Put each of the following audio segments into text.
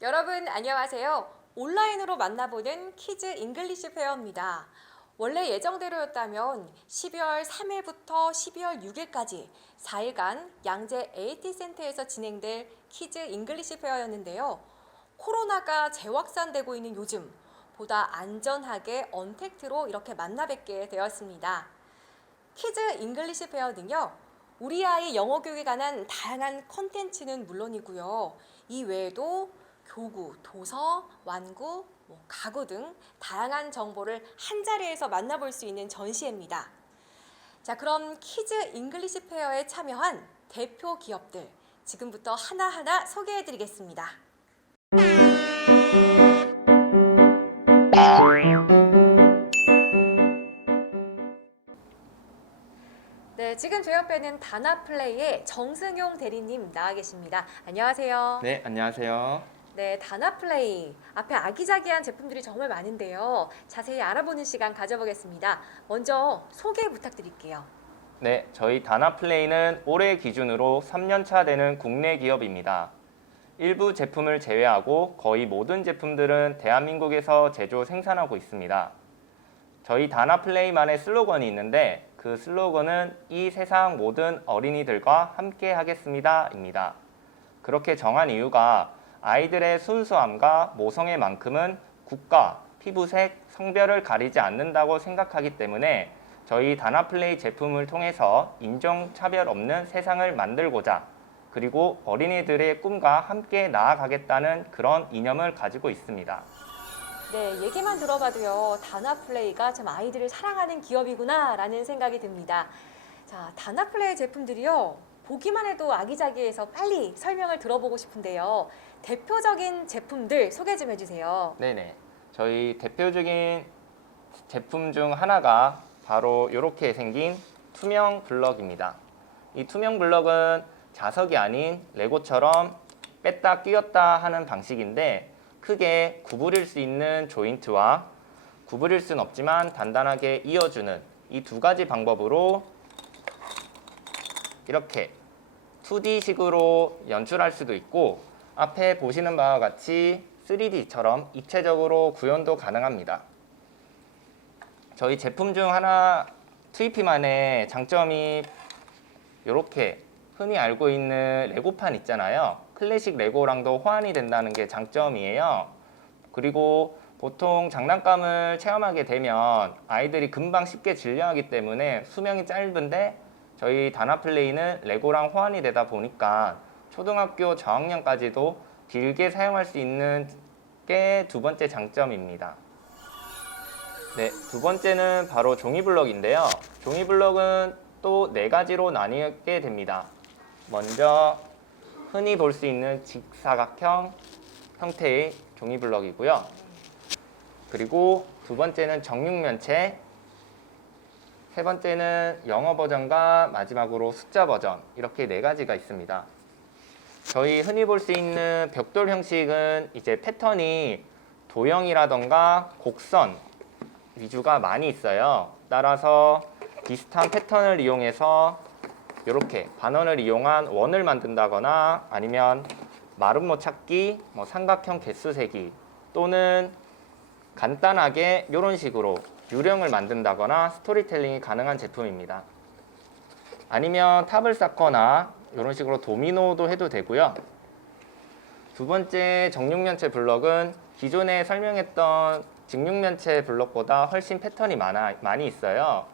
여러분 안녕하세요. 온라인으로 만나보는 키즈 잉글리시 페어입니다. 원래 예정대로였다면 12월 3일부터 12월 6일까지 4일간 양재 AT센터에서 진행될 키즈 잉글리시 페어였는데요. 코로나가 재확산되고 있는 요즘 보다 안전하게 언택트로 이렇게 만나 뵙게 되었습니다. 키즈 잉글리시 페어는요. 우리 아이 영어 교육에 관한 다양한 컨텐츠는 물론이고요. 이 외에도 교구, 도서, 완구, 가구 등 다양한 정보를 한자리에서 만나볼 수 있는 전시회입니다. 자, 그럼 키즈 잉글리시 페어에 참여한 대표 기업들 지금부터 하나하나 소개해드리겠습니다. 네, 지금 제 옆에는 다나플레이의 정승용 대리님 나와 계십니다. 안녕하세요. 네, 안녕하세요. 네, 다나플레이. 앞에 아기자기한 제품들이 정말 많은데요. 자세히 알아보는 시간 가져보겠습니다. 먼저 소개 부탁드릴게요. 네, 저희 다나플레이는 올해 기준으로 3년차 되는 국내 기업입니다. 일부 제품을 제외하고 거의 모든 제품들은 대한민국에서 제조 생산하고 있습니다. 저희 다나플레이만의 슬로건이 있는데 그 슬로건은 이 세상 모든 어린이들과 함께 하겠습니다 입니다. 그렇게 정한 이유가 아이들의 순수함과 모성의 만큼은 국가, 피부색, 성별을 가리지 않는다고 생각하기 때문에 저희 다나플레이 제품을 통해서 인종차별 없는 세상을 만들고자 그리고 어린이들의 꿈과 함께 나아가겠다는 그런 이념을 가지고 있습니다. 네, 얘기만 들어봐도요. 다나플레이가 참 아이들을 사랑하는 기업이구나 라는 생각이 듭니다. 자, 다나플레이 제품들이요. 보기만 해도 아기자기해서 빨리 설명을 들어보고 싶은데요. 대표적인 제품들 소개 좀 해주세요. 네네. 저희 대표적인 제품 중 하나가 바로 이렇게 생긴 투명 블럭입니다. 이 투명 블럭은 자석이 아닌 레고처럼 뺐다 끼웠다 하는 방식인데 크게 구부릴 수 있는 조인트와 구부릴 수는 없지만 단단하게 이어주는 이 두 가지 방법으로 이렇게 2D식으로 연출할 수도 있고 앞에 보시는 바와 같이 3D처럼 입체적으로 구현도 가능합니다. 저희 제품 중 하나 투이피만의 장점이 이렇게 흔히 알고 있는 레고판 있잖아요. 클래식 레고랑도 호환이 된다는 게 장점이에요. 그리고 보통 장난감을 체험하게 되면 아이들이 금방 쉽게 질려하기 때문에 수명이 짧은데 저희 다나플레이는 레고랑 호환이 되다 보니까 초등학교 저학년까지도 길게 사용할 수 있는 게 두 번째 장점입니다. 네, 두 번째는 바로 종이블럭인데요. 종이블럭은 또 네 가지로 나뉘게 됩니다. 먼저 흔히 볼 수 있는 직사각형 형태의 종이블럭이고요. 그리고 두 번째는 정육면체, 세 번째는 영어 버전과 마지막으로 숫자 버전 이렇게 네 가지가 있습니다. 저희 흔히 볼 수 있는 벽돌 형식은 이제 패턴이 도형이라던가 곡선 위주가 많이 있어요. 따라서 비슷한 패턴을 이용해서 이렇게 반원을 이용한 원을 만든다거나 아니면 마름모 찾기, 삼각형 개수 세기 또는 간단하게 이런 식으로 유령을 만든다거나 스토리텔링이 가능한 제품입니다. 아니면 탑을 쌓거나 이런 식으로 도미노도 해도 되고요. 두 번째 정육면체 블럭은 기존에 설명했던 직육면체 블럭보다 훨씬 패턴이 많이 있어요.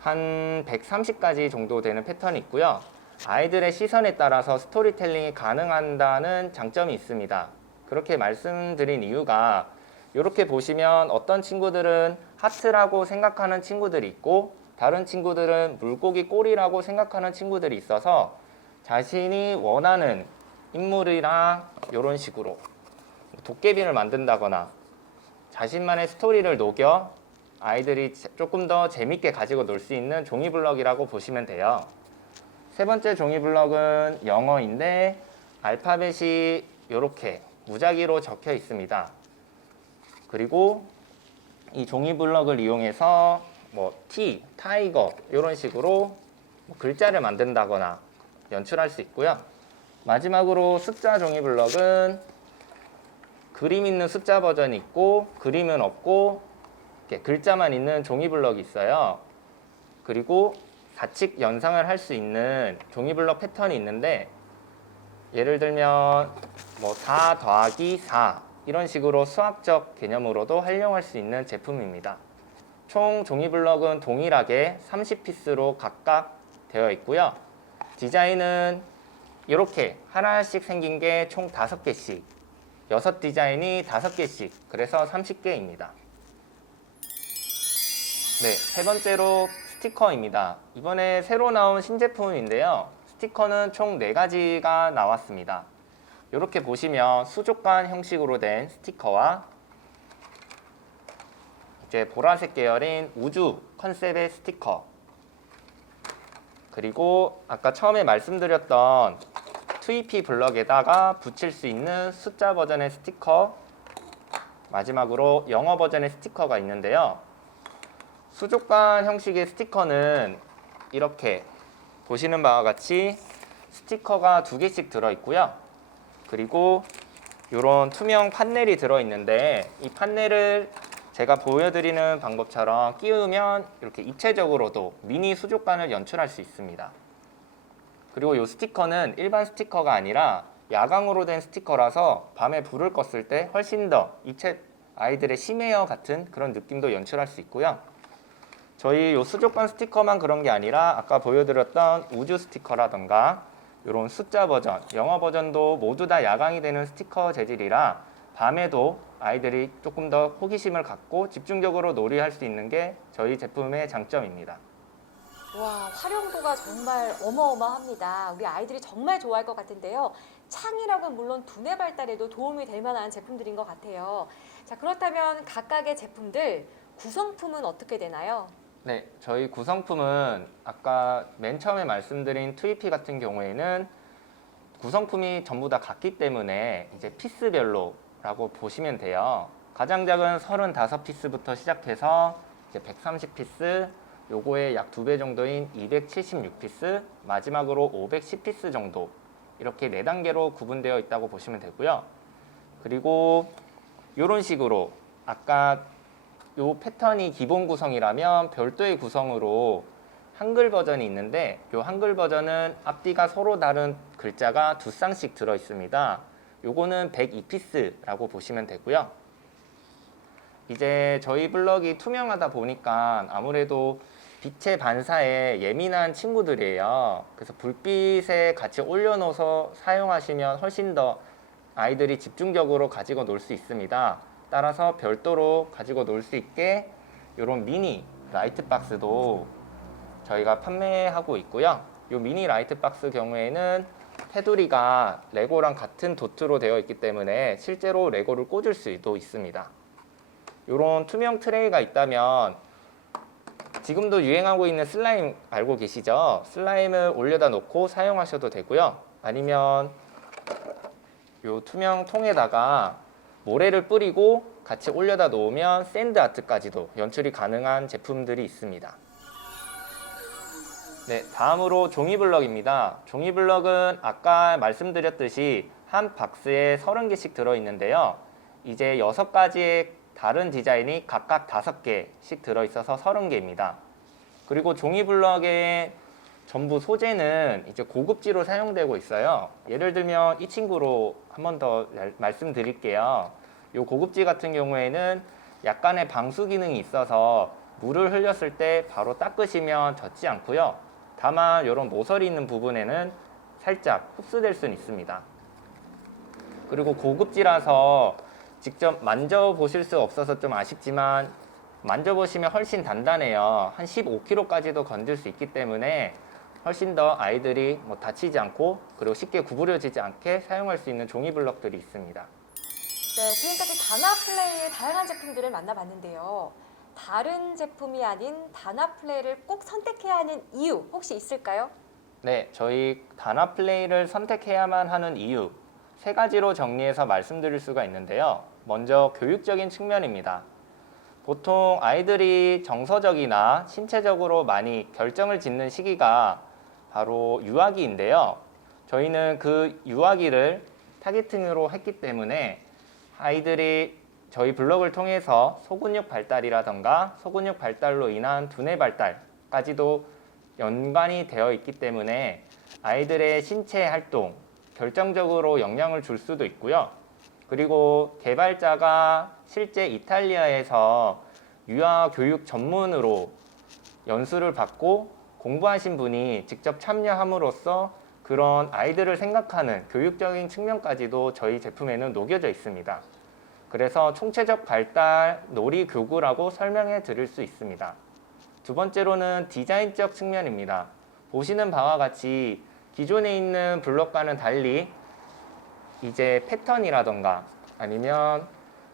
한 130가지 정도 되는 패턴이 있고요. 아이들의 시선에 따라서 스토리텔링이 가능하다는 장점이 있습니다. 그렇게 말씀드린 이유가 이렇게 보시면 어떤 친구들은 하트라고 생각하는 친구들이 있고 다른 친구들은 물고기 꼬리라고 생각하는 친구들이 있어서 자신이 원하는 인물이랑 이런 식으로 도깨비를 만든다거나 자신만의 스토리를 녹여 아이들이 조금 더 재밌게 가지고 놀 수 있는 종이블럭이라고 보시면 돼요. 세 번째 종이블럭은 영어인데 알파벳이 이렇게 무작위로 적혀 있습니다. 그리고 이 종이블럭을 이용해서 뭐 T, 타이거 이런 식으로 뭐 글자를 만든다거나 연출할 수 있고요. 마지막으로 숫자 종이 블럭은 그림 있는 숫자 버전이 있고 그림은 없고 이렇게 글자만 있는 종이 블럭이 있어요. 그리고 4칙 연상을 할 수 있는 종이 블럭 패턴이 있는데 예를 들면 뭐 4 더하기 4 이런 식으로 수학적 개념으로도 활용할 수 있는 제품입니다. 총 종이 블럭은 동일하게 30피스로 각각 되어 있고요. 디자인은 이렇게 하나씩 생긴 게 총 5개씩, 6디자인이 5개씩, 그래서 30개입니다. 네, 세 번째로 스티커입니다. 이번에 새로 나온 신제품인데요. 스티커는 총 4가지가 나왔습니다. 이렇게 보시면 수족관 형식으로 된 스티커와 이제 보라색 계열인 우주 컨셉의 스티커, 그리고 아까 처음에 말씀드렸던 2EP 블럭에다가 붙일 수 있는 숫자 버전의 스티커, 마지막으로 영어 버전의 스티커가 있는데요. 수족관 형식의 스티커는 이렇게 보시는 바와 같이 스티커가 2개씩 들어있고요. 그리고 이런 투명 판넬이 들어있는데 이 판넬을 제가 보여드리는 방법처럼 끼우면 이렇게 입체적으로도 미니 수족관을 연출할 수 있습니다. 그리고 이 스티커는 일반 스티커가 아니라 야광으로 된 스티커라서 밤에 불을 껐을 때 훨씬 더 아이들의 심해요 같은 그런 느낌도 연출할 수 있고요. 저희 이 수족관 스티커만 그런 게 아니라 아까 보여드렸던 우주 스티커라던가 이런 숫자 버전, 영어 버전도 모두 다 야광이 되는 스티커 재질이라 밤에도 아이들이 조금 더 호기심을 갖고 집중적으로 놀이할 수 있는 게 저희 제품의 장점입니다. 와, 활용도가 정말 어마어마합니다. 우리 아이들이 정말 좋아할 것 같은데요. 창의력은 물론 두뇌 발달에도 도움이 될 만한 제품들인 것 같아요. 자, 그렇다면 각각의 제품들 구성품은 어떻게 되나요? 네, 저희 구성품은 아까 맨 처음에 말씀드린 2EP 같은 경우에는 구성품이 전부 다 같기 때문에 이제 피스별로라고 보시면 돼요. 가장 작은 35피스부터 시작해서 이제 130피스, 요거의 약 2배 정도인 276피스, 마지막으로 510피스 정도 이렇게 4단계로 구분되어 있다고 보시면 되고요. 그리고 이런 식으로 아까 요 패턴이 기본 구성이라면 별도의 구성으로 한글 버전이 있는데 요 한글 버전은 앞뒤가 서로 다른 글자가 2쌍씩 들어 있습니다. 요거는 102피스라고 보시면 되고요. 이제 저희 블럭이 투명하다 보니까 아무래도 빛의 반사에 예민한 친구들이에요. 그래서 불빛에 같이 올려놓아서 사용하시면 훨씬 더 아이들이 집중적으로 가지고 놀 수 있습니다. 따라서 별도로 가지고 놀 수 있게 이런 미니 라이트 박스도 저희가 판매하고 있고요. 이 미니 라이트 박스 경우에는 테두리가 레고랑 같은 도트로 되어 있기 때문에 실제로 레고를 꽂을 수도 있습니다. 이런 투명 트레이가 있다면 지금도 유행하고 있는 슬라임 알고 계시죠? 슬라임을 올려다 놓고 사용하셔도 되고요. 아니면 이 투명 통에다가 모래를 뿌리고 같이 올려다 놓으면 샌드 아트까지도 연출이 가능한 제품들이 있습니다. 네, 다음으로 종이블럭입니다. 종이블럭은 아까 말씀드렸듯이 한 박스에 30개씩 들어있는데요. 이제 6가지의 다른 디자인이 각각 5개씩 들어있어서 30개입니다. 그리고 종이블럭의 전부 소재는 이제 고급지로 사용되고 있어요. 예를 들면 이 친구로 한 번 더 말씀드릴게요. 이 고급지 같은 경우에는 약간의 방수 기능이 있어서 물을 흘렸을 때 바로 닦으시면 젖지 않고요. 다만 이런 모서리 있는 부분에는 살짝 흡수될 수는 있습니다. 그리고 고급지라서 직접 만져보실 수 없어서 좀 아쉽지만 만져보시면 훨씬 단단해요. 한 15kg까지도 건질 수 있기 때문에 훨씬 더 아이들이 뭐 다치지 않고 그리고 쉽게 구부려지지 않게 사용할 수 있는 종이블럭들이 있습니다. 네, 지금까지 다나플레이의 다양한 제품들을 만나봤는데요. 다른 제품이 아닌 다나플레이를 꼭 선택해야 하는 이유 혹시 있을까요? 네, 저희 다나플레이를 선택해야만 하는 이유 3가지로 정리해서 말씀드릴 수가 있는데요. 먼저 교육적인 측면입니다. 보통 아이들이 정서적이나 신체적으로 많이 결정을 짓는 시기가 바로 유아기인데요. 저희는 그 유아기를 타겟팅으로 했기 때문에 아이들이 저희 블록을 통해서 소근육 발달이라던가 소근육 발달로 인한 두뇌 발달까지도 연관이 되어 있기 때문에 아이들의 신체 활동, 결정적으로 영향을 줄 수도 있고요. 그리고 개발자가 실제 이탈리아에서 유아 교육 전문으로 연수를 받고 공부하신 분이 직접 참여함으로써 그런 아이들을 생각하는 교육적인 측면까지도 저희 제품에는 녹여져 있습니다. 그래서 총체적 발달 놀이 교구라고 설명해 드릴 수 있습니다. 두 번째로는 디자인적 측면입니다. 보시는 바와 같이 기존에 있는 블록과는 달리 이제 패턴이라던가 아니면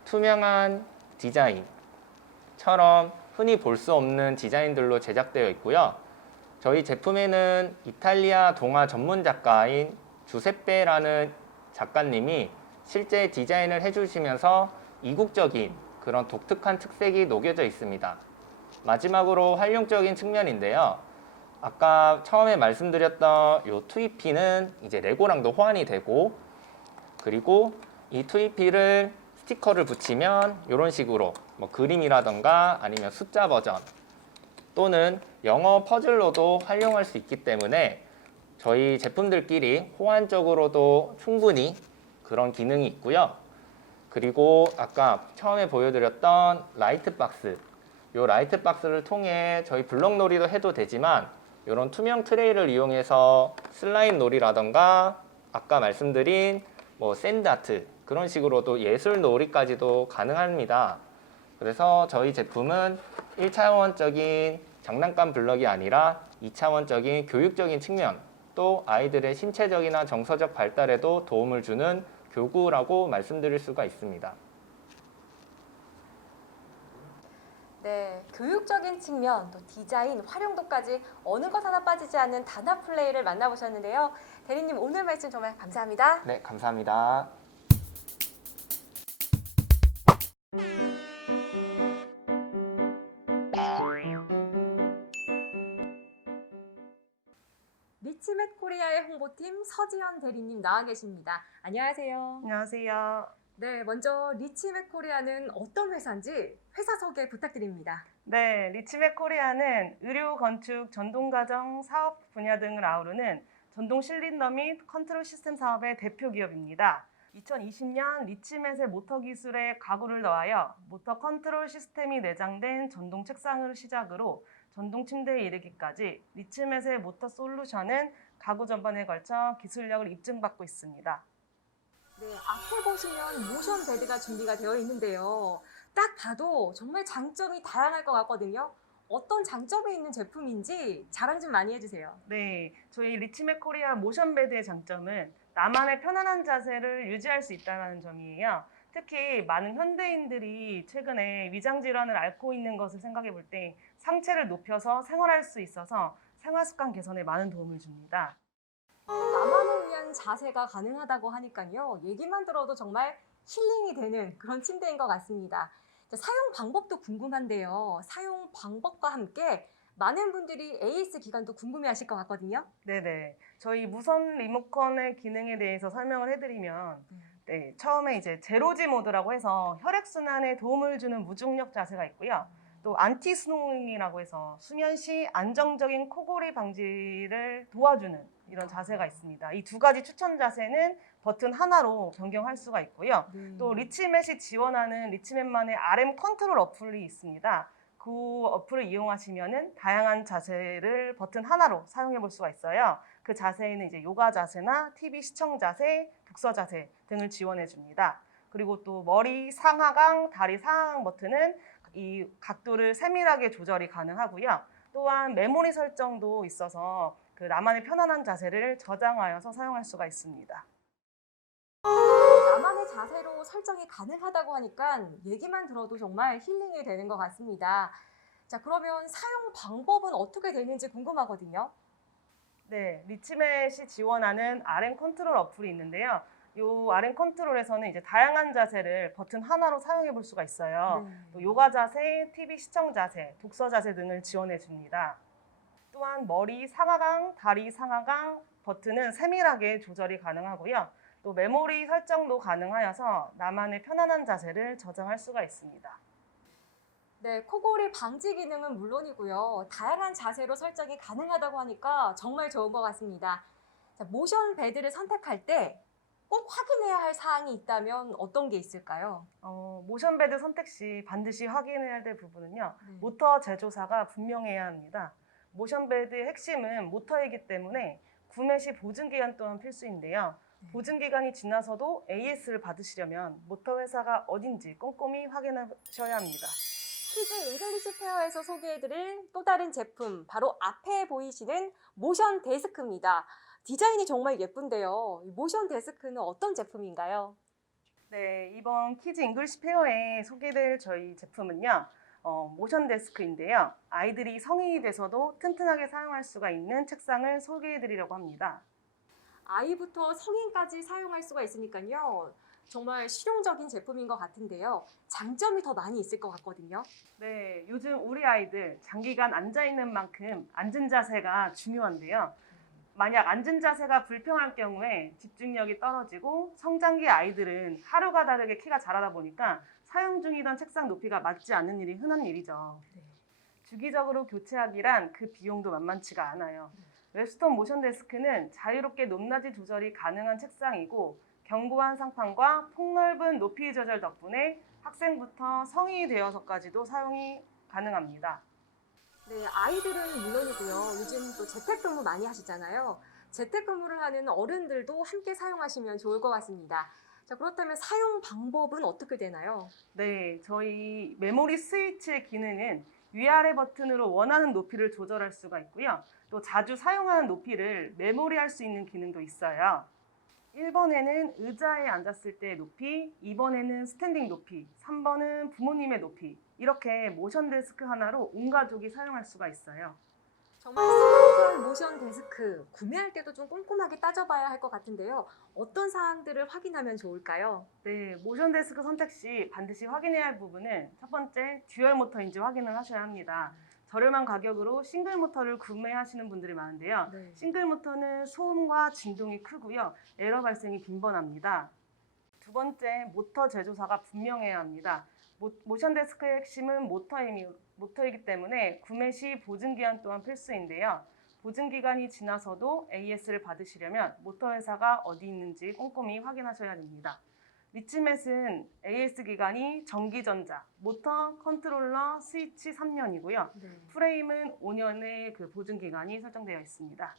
투명한 디자인처럼 흔히 볼 수 없는 디자인들로 제작되어 있고요. 저희 제품에는 이탈리아 동화 전문 작가인 주세페라는 작가님이 실제 디자인을 해주시면서 이국적인 그런 독특한 특색이 녹여져 있습니다. 마지막으로 활용적인 측면인데요. 아까 처음에 말씀드렸던 이 투이피는 이제 레고랑도 호환이 되고, 그리고 이 투이피를 스티커를 붙이면 이런 식으로 뭐 그림이라던가 아니면 숫자 버전 또는 영어 퍼즐로도 활용할 수 있기 때문에 저희 제품들끼리 호환적으로도 충분히 그런 기능이 있고요. 그리고 아까 처음에 보여드렸던 라이트 박스, 이 라이트 박스를 통해 저희 블럭놀이도 해도 되지만 이런 투명 트레이를 이용해서 슬라임 놀이라던가 아까 말씀드린 뭐 샌드 아트 그런 식으로도 예술 놀이까지도 가능합니다. 그래서 저희 제품은 1차원적인 장난감 블럭이 아니라 2차원적인 교육적인 측면, 또 아이들의 신체적이나 정서적 발달에도 도움을 주는 교구라고 말씀드릴 수가 있습니다. 네, 교육적인 측면, 또 디자인, 활용도까지 어느 것 하나 빠지지 않는 다나플레이를 만나보셨는데요. 대리님 오늘 말씀 정말 감사합니다. 네, 감사합니다. 리치맷 코리아의 홍보팀 서지연 대리님 나와 계십니다. 안녕하세요. 안녕하세요. 네, 먼저 리치맥 코리아는 어떤 회사인지 회사 소개 부탁드립니다. 네, 리치맥 코리아는 의료, 건축, 전동가정, 사업 분야 등을 아우르는 전동 실린더 및 컨트롤 시스템 사업의 대표 기업입니다. 2020년 리치맷의 모터 기술에 가구를 더하여 모터 컨트롤 시스템이 내장된 전동 책상을 시작으로 전동 침대에 이르기까지 리치맷의 모터 솔루션은 가구 전반에 걸쳐 기술력을 입증받고 있습니다. 네, 앞에 보시면 모션 베드가 준비가 되어 있는데요. 딱 봐도 정말 장점이 다양할 것 같거든요. 어떤 장점이 있는 제품인지 자랑 좀 많이 해주세요. 네, 저희 리치맥 코리아 모션 베드의 장점은 나만의 편안한 자세를 유지할 수 있다는 점이에요. 특히 많은 현대인들이 최근에 위장 질환을 앓고 있는 것을 생각해 볼 때 상체를 높여서 생활할 수 있어서 생활 습관 개선에 많은 도움을 줍니다. 나만을 위한 자세가 가능하다고 하니까요. 얘기만 들어도 정말 힐링이 되는 그런 침대인 것 같습니다. 자, 사용 방법도 궁금한데요. 사용 방법과 함께 많은 분들이 AS 기간도 궁금해하실 것 같거든요. 네네. 저희 무선 리모컨의 기능에 대해서 설명을 해드리면, 네, 처음에 이제 제로지 모드라고 해서 혈액순환에 도움을 주는 무중력 자세가 있고요. 또 안티 스노잉이라고 해서 수면 시 안정적인 코골이 방지를 도와주는 이런 자세가 있습니다. 이 두 가지 추천 자세는 버튼 하나로 변경할 수가 있고요. 또 리치맷이 지원하는 리치맷만의 RM 컨트롤 어플이 있습니다. 그 어플을 이용하시면은 다양한 자세를 버튼 하나로 사용해 볼 수가 있어요. 그 자세에는 이제 요가 자세나 TV 시청 자세, 독서 자세 등을 지원해 줍니다. 그리고 또 머리 상하강, 다리 상하강 버튼은 이 각도를 세밀하게 조절이 가능하고요. 또한 메모리 설정도 있어서 그 나만의 편안한 자세를 저장하여서 사용할 수가 있습니다. 나만의 자세로 설정이 가능하다고 하니까 얘기만 들어도 정말 힐링이 되는 것 같습니다. 자, 그러면 사용 방법은 어떻게 되는지 궁금하거든요. 네, 리치맷이 지원하는 RM 컨트롤 어플이 있는데요. 요 RM 컨트롤에서는 이제 다양한 자세를 버튼 하나로 사용해 볼 수가 있어요. 네. 또 요가 자세, TV 시청 자세, 독서 자세 등을 지원해 줍니다. 또한 머리 상하강, 다리 상하강 버튼은 세밀하게 조절이 가능하고요. 또 메모리 설정도 가능하여서 나만의 편안한 자세를 저장할 수가 있습니다. 네, 코골이 방지 기능은 물론이고요. 다양한 자세로 설정이 가능하다고 하니까 정말 좋은 것 같습니다. 자, 모션 베드를 선택할 때 꼭 확인해야 할 사항이 있다면 어떤 게 있을까요? 모션 베드 선택 시 반드시 확인해야 될 부분은요. 네. 모터 제조사가 분명해야 합니다. 모션 베드의 핵심은 모터이기 때문에 구매 시 보증 기간 또한 필수인데요. 보증 기간이 지나서도 AS를 받으시려면 모터 회사가 어딘지 꼼꼼히 확인하셔야 합니다. 키즈 잉글리시 페어에서 소개해드릴 또 다른 제품, 바로 앞에 보이시는 모션 데스크입니다. 디자인이 정말 예쁜데요. 이 모션 데스크는 어떤 제품인가요? 네, 이번 키즈 잉글리시 페어에 소개될 저희 제품은요. 모션 데스크인데요. 아이들이 성인이 돼서도 튼튼하게 사용할 수가 있는 책상을 소개해드리려고 합니다. 아이부터 성인까지 사용할 수가 있으니까요. 정말 실용적인 제품인 것 같은데요. 장점이 더 많이 있을 것 같거든요. 네, 요즘 우리 아이들 장기간 앉아있는 만큼 앉은 자세가 중요한데요. 만약 앉은 자세가 불편할 경우에 집중력이 떨어지고 성장기 아이들은 하루가 다르게 키가 자라다 보니까 사용 중이던 책상 높이가 맞지 않는 일이 흔한 일이죠. 네. 주기적으로 교체하기란 그 비용도 만만치가 않아요. 웹스톤 모션 데스크는 자유롭게 높낮이 조절이 가능한 책상이고 견고한 상판과 폭넓은 높이 조절 덕분에 학생부터 성인이 되어서까지도 사용이 가능합니다. 네, 아이들은 물론이고요. 요즘 또 재택근무 많이 하시잖아요. 재택근무를 하는 어른들도 함께 사용하시면 좋을 것 같습니다. 자, 그렇다면 사용 방법은 어떻게 되나요? 네, 저희 메모리 스위치의 기능은 위아래 버튼으로 원하는 높이를 조절할 수가 있고요. 또 자주 사용하는 높이를 메모리할 수 있는 기능도 있어요. 1번에는 의자에 앉았을 때의 높이, 2번에는 스탠딩 높이, 3번은 부모님의 높이, 이렇게 모션 데스크 하나로 온 가족이 사용할 수가 있어요. 정말 스마트폰 모션 데스크 구매할 때도 좀 꼼꼼하게 따져봐야 할 것 같은데요. 어떤 사항들을 확인하면 좋을까요? 네, 모션 데스크 선택 시 반드시 확인해야 할 부분은 첫 번째, 듀얼 모터인지 확인을 하셔야 합니다. 저렴한 가격으로 싱글 모터를 구매하시는 분들이 많은데요. 네. 싱글 모터는 소음과 진동이 크고요. 에러 발생이 빈번합니다. 두 번째, 모터 제조사가 분명해야 합니다. 모션 데스크의 핵심은 모터이기 때문에 구매 시 보증기한 또한 필수인데요. 보증기간이 지나서도 AS를 받으시려면 모터 회사가 어디 있는지 꼼꼼히 확인하셔야 됩니다. 리치맷은 AS 기간이 전기전자, 모터, 컨트롤러, 스위치 3년이고요. 네. 프레임은 5년의 그 보증기간이 설정되어 있습니다.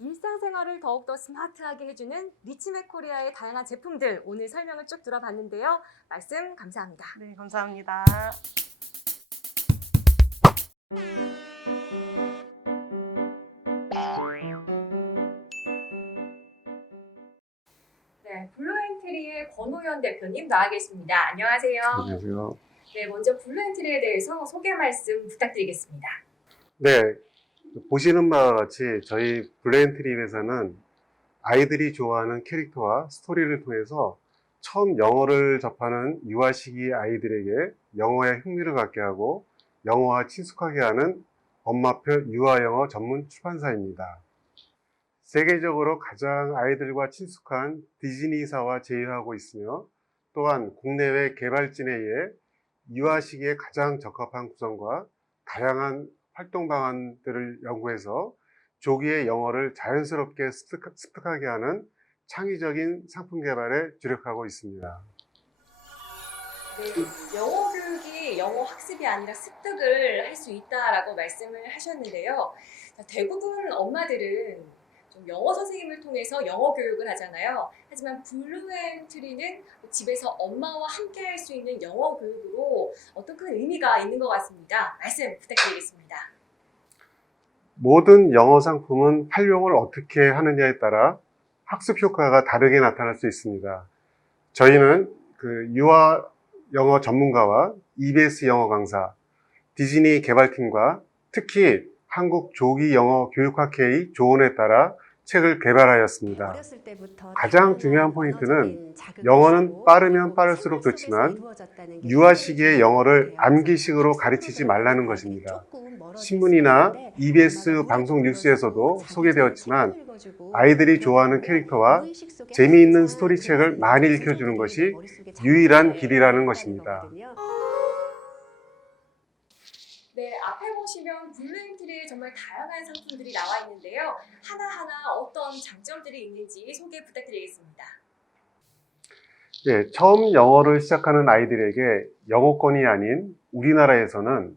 일상생활을 더욱더 스마트하게 해주는 리치맥 코리아의 다양한 제품들 오늘 설명을 쭉 들어봤는데요. 말씀 감사합니다. 네, 감사합니다. 네, 블루엔트리의 권호연 대표님 나와 계십니다. 안녕하세요. 안녕하세요. 네, 먼저 블루엔트리에 대해서 소개 말씀 부탁드리겠습니다. 네, 보시는 바와 같이 저희 블루엔트리에서는 아이들이 좋아하는 캐릭터와 스토리를 통해서 처음 영어를 접하는 유아 시기 아이들에게 영어에 흥미를 갖게 하고 영어와 친숙하게 하는 엄마표 유아 영어 전문 출판사입니다. 세계적으로 가장 아이들과 친숙한 디즈니사와 제휴하고 있으며 또한 국내외 개발진에 의해 유아 시기에 가장 적합한 구성과 다양한 활동 방안들을 연구해서 조기에 영어를 자연스럽게 습득하게 하는 창의적인 상품 개발에 주력하고 있습니다. 네, 영어 교육이 영어 학습이 아니라 습득을 할 수 있다라고 말씀을 하셨는데요. 대부분 엄마들은 좀 영어 선생님을 통해서 영어 교육을 하잖아요. 하지만 블루엔트리는 집에서 엄마와 함께 할 수 있는 영어 교육으로 어떤 큰 의미가 있는 것 같습니다. 말씀 부탁드리겠습니다. 모든 영어 상품은 활용을 어떻게 하느냐에 따라 학습 효과가 다르게 나타날 수 있습니다. 저희는 그 유아 영어 전문가와 EBS 영어 강사, 디즈니 개발팀과 특히 한국 조기 영어 교육학회의 조언에 따라 책을 개발하였습니다. 어렸을 때부터 가장 중요한 포인트는 영어는 빠르면 빠를수록 좋지만 유아 시기의 영어를 암기식으로 가르치지 말라는 것입니다. 신문이나 EBS 방송 뉴스에서도 소개되었지만 아이들이 좋아하는 캐릭터와 재미있는 스토리책을 많이 읽혀주는 것이 유일한 길이라는 것입니다. 네, 앞에 보시면 블루엔트리에 정말 다양한 상품들이 나와 있는데요. 하나하나 어떤 장점들이 있는지 소개 부탁드리겠습니다. 네, 처음 영어를 시작하는 아이들에게 영어권이 아닌 우리나라에서는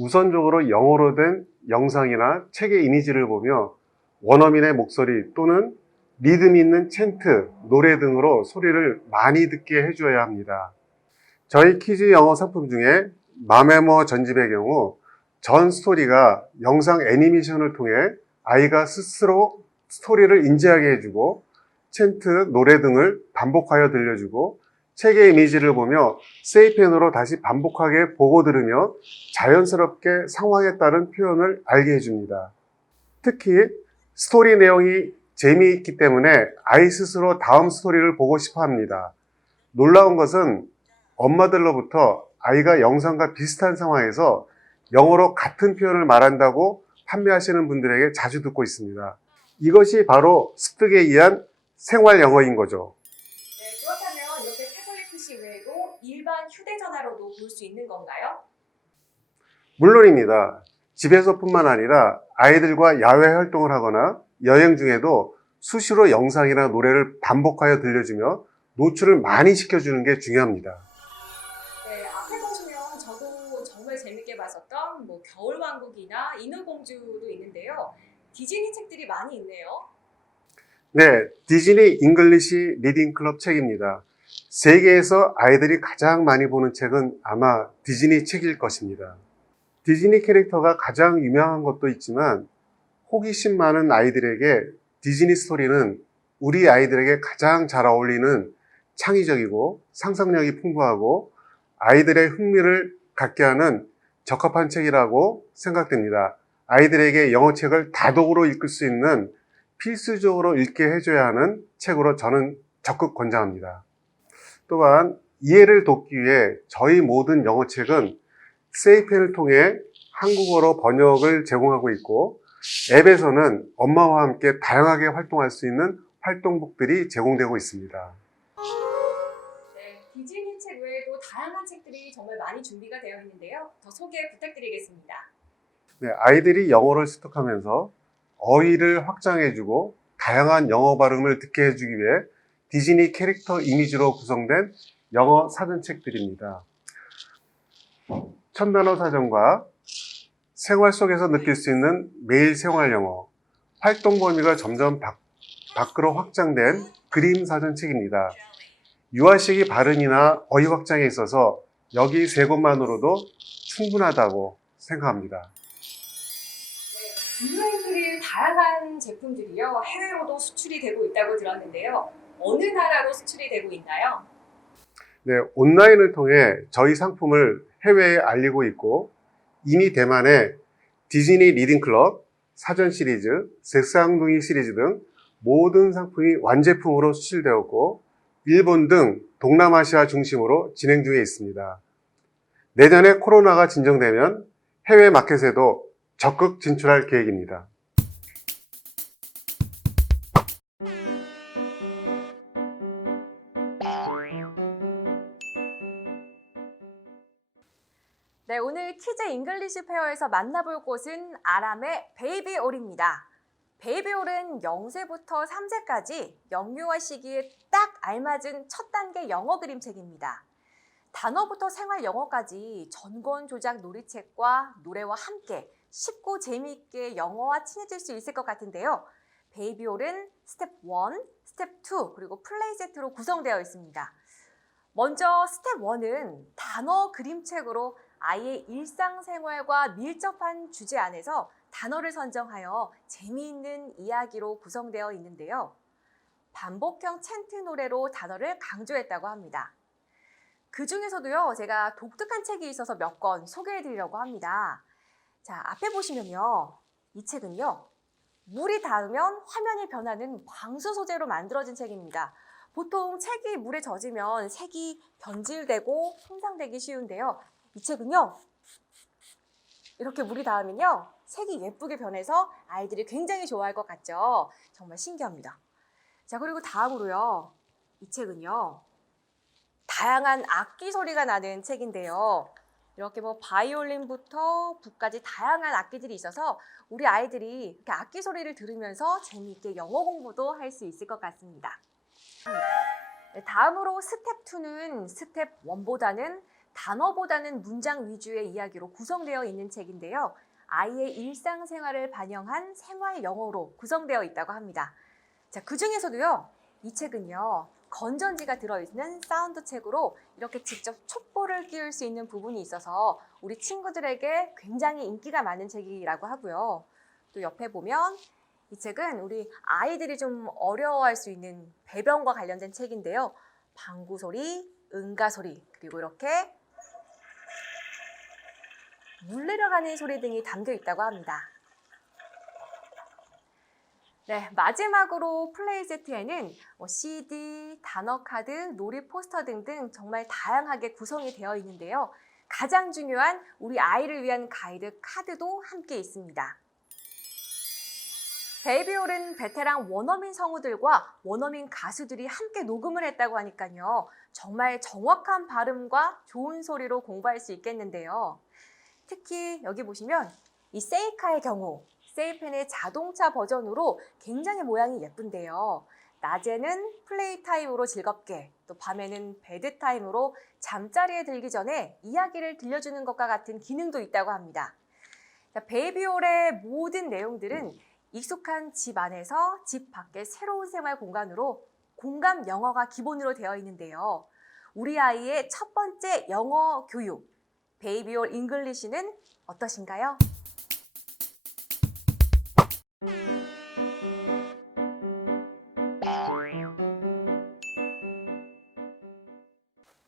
우선적으로 영어로 된 영상이나 책의 이미지를 보며 원어민의 목소리 또는 리듬 있는 챈트, 노래 등으로 소리를 많이 듣게 해줘야 합니다. 저희 키즈 영어 상품 중에 마메모 전집의 경우 전 스토리가 영상 애니메이션을 통해 아이가 스스로 스토리를 인지하게 해주고 챈트, 노래 등을 반복하여 들려주고 책의 이미지를 보며 세이펜으로 다시 반복하게 보고 들으며 자연스럽게 상황에 따른 표현을 알게 해줍니다. 특히 스토리 내용이 재미있기 때문에 아이 스스로 다음 스토리를 보고 싶어 합니다. 놀라운 것은 엄마들로부터 아이가 영상과 비슷한 상황에서 영어로 같은 표현을 말한다고 판매하시는 분들에게 자주 듣고 있습니다. 이것이 바로 습득에 의한 생활 영어인 거죠. 네, 그렇다면 이렇게 태블릿 PC 외에도 일반 휴대전화로도 볼 수 있는 건가요? 물론입니다. 집에서뿐만 아니라 아이들과 야외 활동을 하거나 여행 중에도 수시로 영상이나 노래를 반복하여 들려주며 노출을 많이 시켜주는 게 중요합니다. 네, 앞에 보시면 저도 정말 재밌게 봤었던 겨울왕국이나 인어공주도 있는데요. 디즈니 책들이 많이 있네요. 네, 디즈니 잉글리시 리딩 클럽 책입니다. 세계에서 아이들이 가장 많이 보는 책은 아마 디즈니 책일 것입니다. 디즈니 캐릭터가 가장 유명한 것도 있지만 호기심 많은 아이들에게 디즈니 스토리는 우리 아이들에게 가장 잘 어울리는 창의적이고 상상력이 풍부하고 아이들의 흥미를 갖게 하는 적합한 책이라고 생각됩니다. 아이들에게 영어책을 다독으로 읽을 수 있는 필수적으로 읽게 해줘야 하는 책으로 저는 적극 권장합니다. 또한 이해를 돕기 위해 저희 모든 영어책은 세이펜을 통해 한국어로 번역을 제공하고 있고 앱에서는 엄마와 함께 다양하게 활동할 수 있는 활동북들이 제공되고 있습니다. 네, 디즈니 책 외에도 다양한 책들이 정말 많이 준비가 되어 있는데요. 더 소개 부탁드리겠습니다. 네, 아이들이 영어를 습득하면서 어휘를 확장해주고 다양한 영어 발음을 듣게 해주기 위해 디즈니 캐릭터 이미지로 구성된 영어 사전책들입니다. 천단어 사전과 생활 속에서 느낄 수 있는 매일 생활 영어, 활동 범위가 점점 밖으로 확장된 그림 사전책입니다. 유아시기 발음이나 어휘 확장에 있어서 여기 세 곳만으로도 충분하다고 생각합니다. 네, 블루엔트리 다양한 제품들이요. 해외로도 수출이 되고 있다고 들었는데요. 어느 나라로 수출이 되고 있나요? 네, 온라인을 통해 저희 상품을 해외에 알리고 있고 이미 대만에 디즈니 리딩 클럽, 사전 시리즈, 색상둥이 시리즈 등 모든 상품이 완제품으로 수출되었고 일본 등 동남아시아 중심으로 진행 중에 있습니다. 내년에 코로나가 진정되면 해외 마켓에도 적극 진출할 계획입니다. 네, 오늘 키즈 잉글리시 페어에서 만나볼 곳은 아람의 베이비올입니다. 베이비올은 0세부터 3세까지 영유아 시기에 딱 알맞은 첫 단계 영어 그림책입니다. 단어부터 생활 영어까지 전권 조작 놀이책과 노래와 함께 쉽고 재미있게 영어와 친해질 수 있을 것 같은데요. 베이비올은 스텝 1, 스텝 2, 그리고 플레이 세트로 구성되어 있습니다. 먼저 스텝 1은 단어 그림책으로 아이의 일상생활과 밀접한 주제 안에서 단어를 선정하여 재미있는 이야기로 구성되어 있는데요. 반복형 챈트 노래로 단어를 강조했다고 합니다. 그 중에서도요, 제가 독특한 책이 있어서 몇 권 소개해 드리려고 합니다. 자, 앞에 보시면요, 이 책은요, 물이 닿으면 화면이 변하는 방수 소재로 만들어진 책입니다. 보통 책이 물에 젖으면 색이 변질되고 손상되기 쉬운데요. 이 책은요, 이렇게 물이 닿으면요, 색이 예쁘게 변해서 아이들이 굉장히 좋아할 것 같죠? 정말 신기합니다. 자, 그리고 다음으로요, 이 책은요, 다양한 악기 소리가 나는 책인데요. 이렇게 뭐 바이올린부터 북까지 다양한 악기들이 있어서 우리 아이들이 이렇게 악기 소리를 들으면서 재미있게 영어 공부도 할 수 있을 것 같습니다. 네, 다음으로 스텝 2는 스텝 1보다는 단어보다는 문장 위주의 이야기로 구성되어 있는 책인데요. 아이의 일상생활을 반영한 생활 영어로 구성되어 있다고 합니다. 자, 그 중에서도요, 이 책은요, 건전지가 들어있는 사운드 책으로 이렇게 직접 촛불을 끼울 수 있는 부분이 있어서 우리 친구들에게 굉장히 인기가 많은 책이라고 하고요. 또 옆에 보면 이 책은 우리 아이들이 좀 어려워할 수 있는 배변과 관련된 책인데요. 방구 소리, 응가 소리, 그리고 이렇게 물 내려가는 소리 등이 담겨 있다고 합니다. 네, 마지막으로 플레이 세트에는 CD, 단어 카드, 놀이 포스터 등등 정말 다양하게 구성이 되어 있는데요. 가장 중요한 우리 아이를 위한 가이드 카드도 함께 있습니다. 베이비올은 베테랑 원어민 성우들과 원어민 가수들이 함께 녹음을 했다고 하니까요. 정말 정확한 발음과 좋은 소리로 공부할 수 있겠는데요. 특히 여기 보시면 이 세이카의 경우 세이펜의 자동차 버전으로 굉장히 모양이 예쁜데요. 낮에는 플레이 타임으로 즐겁게, 또 밤에는 베드 타임으로 잠자리에 들기 전에 이야기를 들려주는 것과 같은 기능도 있다고 합니다. 베이비올의 모든 내용들은 익숙한 집 안에서 집 밖의 새로운 생활 공간으로 공감 영어가 기본으로 되어 있는데요. 우리 아이의 첫 번째 영어 교육, 베이비올 잉글리시는 어떠신가요?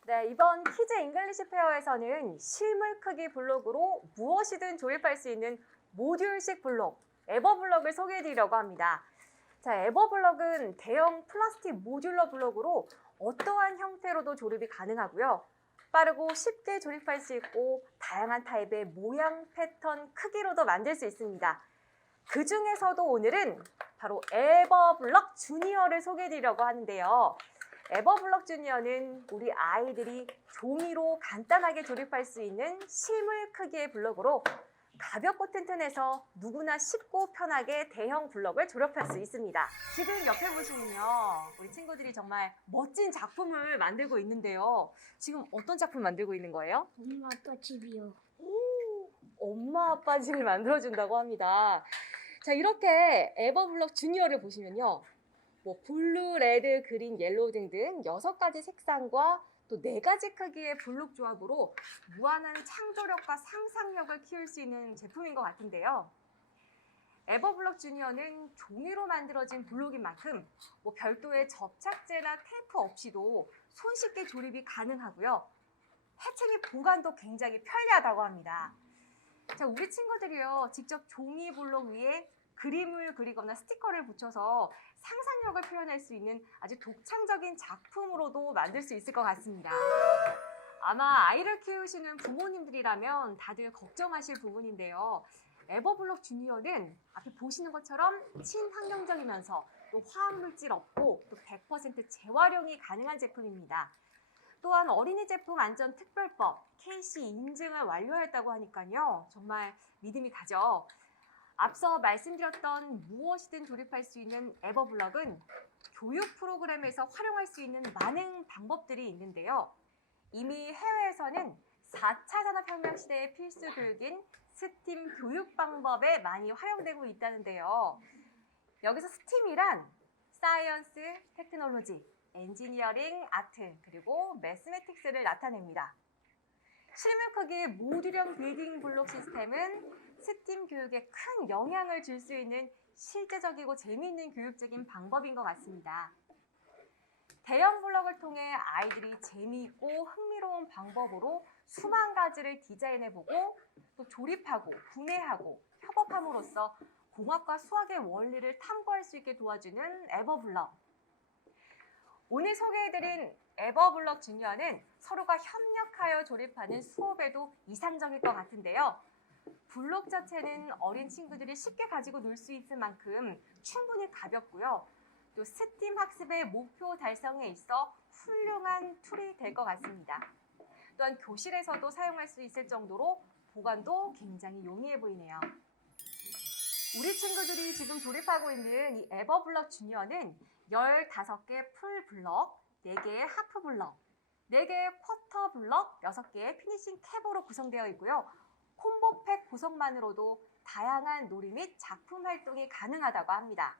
네, 이번 키즈 잉글리시 페어에서는 실물 크기 블록으로 무엇이든 조립할 수 있는 모듈식 블록, 에버블럭을 소개해드리려고 합니다. 자, 에버블럭은 대형 플라스틱 모듈러 블록으로 어떠한 형태로도 조립이 가능하고요. 빠르고 쉽게 조립할 수 있고 다양한 타입의 모양, 패턴, 크기로도 만들 수 있습니다. 그 중에서도 오늘은 바로 에버블럭 주니어를 소개해드리려고 하는데요. 에버블럭 주니어는 우리 아이들이 종이로 간단하게 조립할 수 있는 실물 크기의 블럭으로 가볍고 튼튼해서 누구나 쉽고 편하게 대형 블럭을 조립할 수 있습니다. 지금 옆에 보시면요, 우리 친구들이 정말 멋진 작품을 만들고 있는데요. 지금 어떤 작품 만들고 있는 거예요? 엄마 아빠 집이요. 엄마 아빠 집을 만들어준다고 합니다. 자, 이렇게 에버블럭 주니어를 보시면요, 뭐 블루, 레드, 그린, 옐로우 등등 6가지 색상과 또 4가지 크기의 블록 조합으로 무한한 창조력과 상상력을 키울 수 있는 제품인 것 같은데요. 에버블럭 주니어는 종이로 만들어진 블록인 만큼 뭐 별도의 접착제나 테이프 없이도 손쉽게 조립이 가능하고요. 해챙이 보관도 굉장히 편리하다고 합니다. 자, 우리 친구들이요, 직접 종이 블록 위에 그림을 그리거나 스티커를 붙여서 상상력을 표현할 수 있는 아주 독창적인 작품으로도 만들 수 있을 것 같습니다. 아마 아이를 키우시는 부모님들이라면 다들 걱정하실 부분인데요. 에버블럭 주니어는 앞에 보시는 것처럼 친환경적이면서 또 화학물질 없고 또 100% 재활용이 가능한 제품입니다. 또한 어린이 제품 안전 특별법 KC 인증을 완료했다고 하니까요. 정말 믿음이 가죠. 앞서 말씀드렸던 무엇이든 조립할 수 있는 에버블럭은 교육 프로그램에서 활용할 수 있는 많은 방법들이 있는데요. 이미 해외에서는 4차 산업혁명 시대의 필수 교육인 스팀 교육 방법에 많이 활용되고 있다는데요. 여기서 스팀이란 사이언스, 테크놀로지, 엔지니어링, 아트, 그리고 매스매틱스를 나타냅니다. 실물 크기 모듈형 빌딩 블록 시스템은 스팀 교육에 큰 영향을 줄 수 있는 실제적이고 재미있는 교육적인 방법인 것 같습니다. 대형 블록을 통해 아이들이 재미있고 흥미로운 방법으로 수만 가지를 디자인해보고 또 조립하고 분해하고 협업함으로써 공학과 수학의 원리를 탐구할 수 있게 도와주는 에버블럭. 오늘 소개해드린 에버블럭 주니어는 서로가 협력하여 조립하는 수업에도 이상적일 것 같은데요. 블록 자체는 어린 친구들이 쉽게 가지고 놀 수 있을 만큼 충분히 가볍고요. 또 스팀 학습의 목표 달성에 있어 훌륭한 툴이 될 것 같습니다. 또한 교실에서도 사용할 수 있을 정도로 보관도 굉장히 용이해 보이네요. 우리 친구들이 지금 조립하고 있는 이 에버블럭 주니어는 15개 풀 블럭, 4개의 하프 블럭, 4개의 쿼터 블럭, 6개의 피니싱 캡으로 구성되어 있고요. 콤보팩 구성만으로도 다양한 놀이 및 작품 활동이 가능하다고 합니다.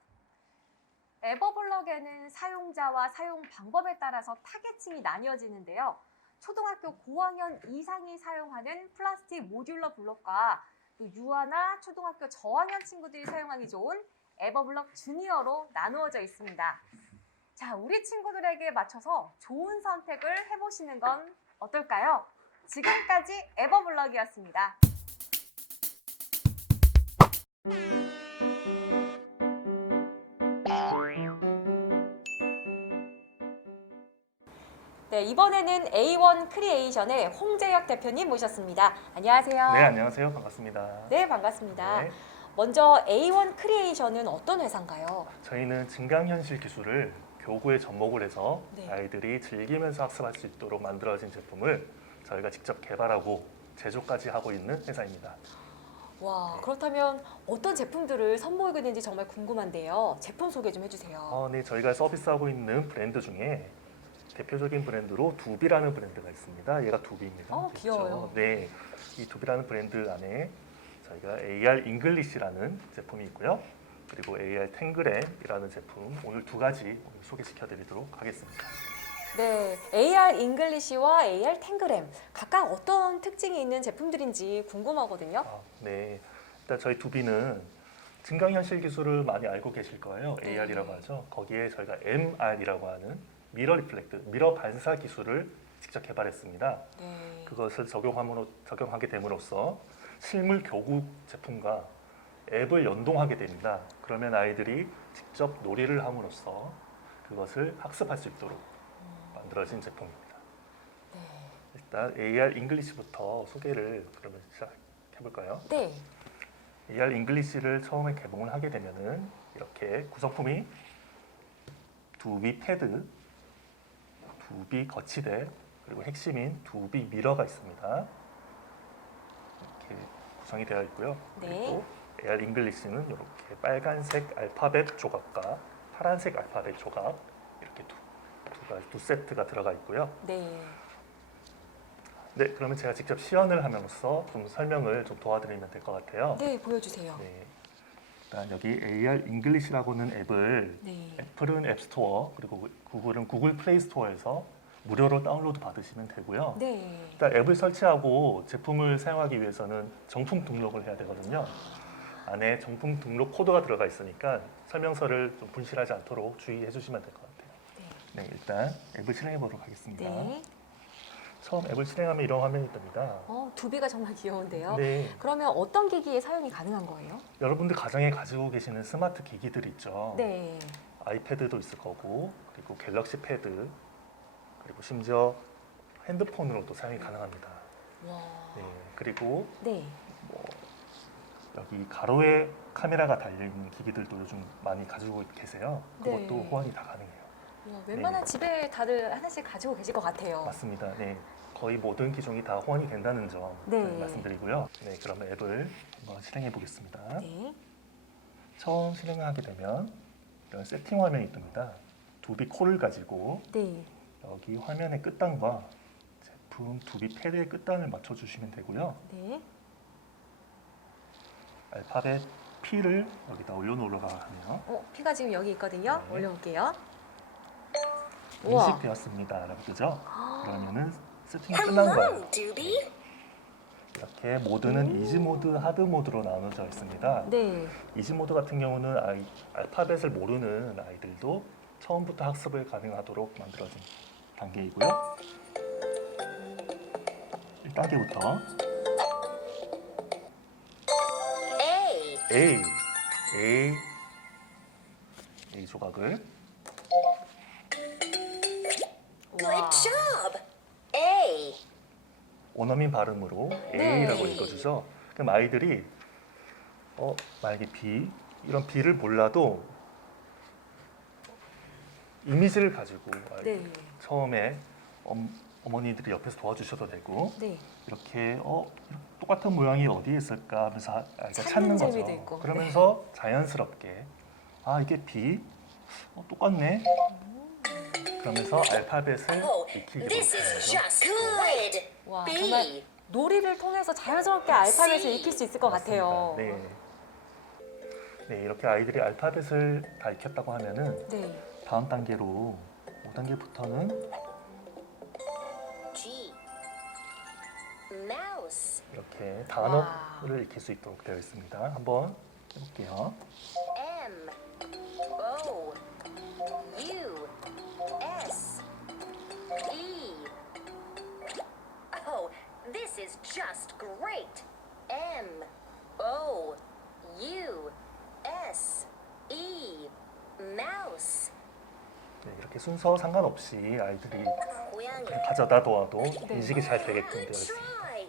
에버블럭에는 사용자와 사용 방법에 따라서 타겟층이 나뉘어지는데요. 초등학교 고학년 이상이 사용하는 플라스틱 모듈러 블럭과 또 유아나 초등학교 저학년 친구들이 사용하기 좋은 에버블럭 주니어로 나누어져 있습니다. 자, 우리 친구들에게 맞춰서 좋은 선택을 해보시는 건 어떨까요? 지금까지 에버블럭이었습니다. 네, 이번에는 A1 크리에이션의 홍재혁 대표님 모셨습니다. 안녕하세요. 네, 안녕하세요. 반갑습니다. 네, 반갑습니다. 네, 먼저 A1 크리에이션은 어떤 회사인가요? 저희는 증강현실 기술을 교구에 접목을 해서 네. 아이들이 즐기면서 학습할 수 있도록 만들어진 제품을 저희가 직접 개발하고 제조까지 하고 있는 회사입니다. 와, 그렇다면 어떤 제품들을 선보이고 있는지 정말 궁금한데요. 제품 소개 좀 해주세요. 네, 저희가 서비스하고 있는 브랜드 중에 대표적인 브랜드로 두비라는 브랜드가 있습니다. 얘가 두비입니다. 귀여워요. 네, 이 두비라는 브랜드 안에 저희가 AR 잉글리시라는 제품이 있고요. 그리고 AR 탱그램이라는 제품 오늘 두 가지 오늘 소개시켜드리도록 하겠습니다. 네, AR 잉글리시와 AR 탱그램 각각 어떤 특징이 있는 제품들인지 궁금하거든요. 네, 일단 저희 두비는 증강현실 기술을 많이 알고 계실 거예요. 네. AR이라고 하죠. 거기에 저희가 MR이라고 하는 미러 리플렉트, 미러 반사 기술을 직접 개발했습니다. 네. 그것을 적용하게 됨으로써 실물 교구 제품과 앱을 연동하게 됩니다. 그러면 아이들이 직접 놀이를 함으로써 그것을 학습할 수 있도록 만들어진 제품입니다. 네. 일단 AR 잉글리시부터 소개를 그러면 시작해볼까요? 네. AR 잉글리시를 처음에 개봉을 하게 되면은 이렇게 구성품이 두비 패드, 두비 거치대, 그리고 핵심인 두비 미러가 있습니다. 이렇게 구성이 되어 있고요. 네. 그리고 AR 잉글리시는 이렇게 빨간색 알파벳 조각과 파란색 알파벳 조각 이렇게 두 세트가 들어가 있고요. 네. 네, 그러면 제가 직접 시연을 함으로써 좀 설명을 좀 도와드리면 될 것 같아요. 네, 보여주세요. 네, 일단 여기 AR 잉글리시라고는 앱을 네. 애플은 앱스토어 그리고 구글은 구글 플레이 스토어에서 무료로 다운로드 받으시면 되고요. 네. 일단 앱을 설치하고 제품을 사용하기 위해서는 정품 등록을 해야 되거든요. 안에 정품 등록 코드가 들어가 있으니까 설명서를 좀 분실하지 않도록 주의해 주시면 될 것 같아요. 네, 일단 앱을 실행해 보도록 하겠습니다. 네. 처음 앱을 실행하면 이런 화면이 뜹니다. 두비가 정말 귀여운데요. 네, 그러면 어떤 기기에 사용이 가능한 거예요? 여러분들 가정에 가지고 계시는 스마트 기기들 있죠. 네. 아이패드도 있을 거고, 그리고 갤럭시 패드, 그리고 심지어 핸드폰으로도 사용이 가능합니다. 와. 네, 그리고 네. 뭐 여기 가로에 카메라가 달려 있는 기기들도 요즘 많이 가지고 계세요. 그것도 네. 호환이 다 가능해요. 와, 웬만한 집에 다들 하나씩 가지고 계실 것 같아요. 맞습니다. 네, 거의 모든 기종이 다 호환이 된다는 점 네. 말씀드리고요. 네, 그러면 앱을 한번 실행해 보겠습니다. 네. 처음 실행을 하게 되면 이런 세팅 화면이 뜹니다. 두비 콜을 가지고 네. 여기 화면의 끝단과 제품 두비 패드의 끝단을 맞춰주시면 되고요. 네. 알파벳 P를 여기다 올려놓으려고 하네요. 피가 지금 여기 있거든요. 네. 올려볼게요. 우와. 인식되었습니다. 라고 뜨죠? 그러면은 세팅이 끝난 거예요. 이렇게 모드는 이지 모드, 하드 모드로 나눠져 있습니다. 네. 이지 모드 같은 경우는 알파벳을 모르는 아이들도 처음부터 학습을 가능하도록 만들어진 단계이고요. 1단계부터 A A 조각을 와. job. A. 원어민 발음으로 네. A라고 읽어주죠. 그럼 아이들이 만약에 B 이런 B를 몰라도 이미지를 가지고 네. 처음에 어머니들이 옆에서 도와주셔도 되고 네. 이렇게 똑같은 모양이 어디에 있을까 하면서 아이가 찾는 찾는 거죠. 재미도 있고. 그러면서 자연스럽게 이게 B 똑같네. 그러면서 알파벳을 Oh, 익히게 this 되는 is 거죠. just good. 와, B. 정말 놀이를 통해서 자연스럽게 알파벳을 익힐 수 있을 것 같아요. 네. 네, 이렇게 아이들이 알파벳을 다 익혔다고 하면은 네. 다음 단계로 5단계부터는 G. Mouse. 이렇게 단어를 익힐 수 있도록 되어 있습니다. 한번 해볼게요. M. O. U. S. E. Oh, this is just great. M. O. U. S. E. Mouse. 네, 이렇게 순서 상관없이 아이들이 고양이. 그냥 가져다 놓아도 네. 인식이 잘 되게끔 되어 있습니다. Try.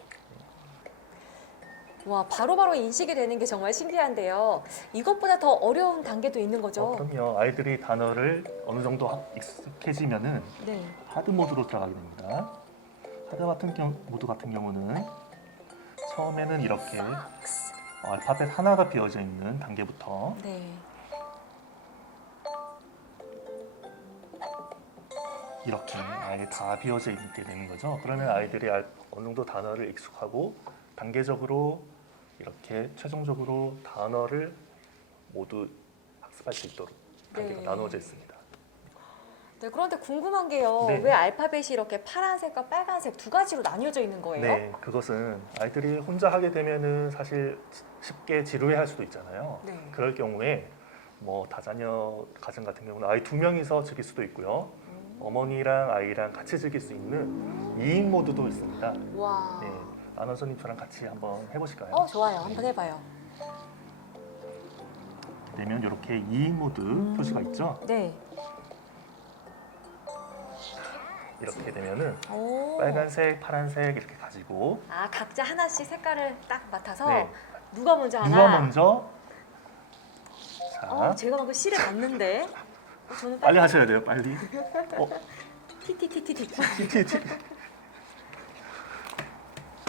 와, 바로바로 인식이 되는 게 정말 신기한데요. 이것보다 더 어려운 단계도 있는 거죠? 그럼요. 아이들이 단어를 어느 정도 익숙해지면은 네. 하드 모드로 들어가게 됩니다. 모드 같은 경우는 처음에는 이렇게 Fox. 알파벳 하나가 비어져 있는 단계부터 네. 이렇게 아예 다 비어져 있게 되는 거죠. 그러면 아이들이 어느 정도 단어를 익숙하고 단계적으로 이렇게 최종적으로 단어를 모두 학습할 수 있도록 단계가 네. 나누어져 있습니다. 네, 그런데 궁금한 게요. 네. 왜 알파벳이 이렇게 파란색과 빨간색 두 가지로 나뉘어져 있는 거예요? 네, 그것은 아이들이 혼자 하게 되면은 사실 쉽게 지루해할 수도 있잖아요. 네. 그럴 경우에 뭐 다자녀 가정 같은 경우는 아이 2명이서 즐길 수도 있고요. 어머니랑 아이랑 같이 즐길 수 있는 2인 모드도 있습니다. 와. 네, 아나운서님 저랑 같이 한번 해보실까요? 좋아요. 한번 해봐요. 되면 이렇게 2인 모드 표시가 있죠. 네. 이렇게 되면은 오. 빨간색, 파란색 이렇게 가지고 각자 하나씩 색깔을 딱 맡아서 네. 누가 먼저 하나? 누가 먼저 자 제가 방금 실을 봤는데 저는 빨리 하셔야 돼요. 빨리. 티티티티티.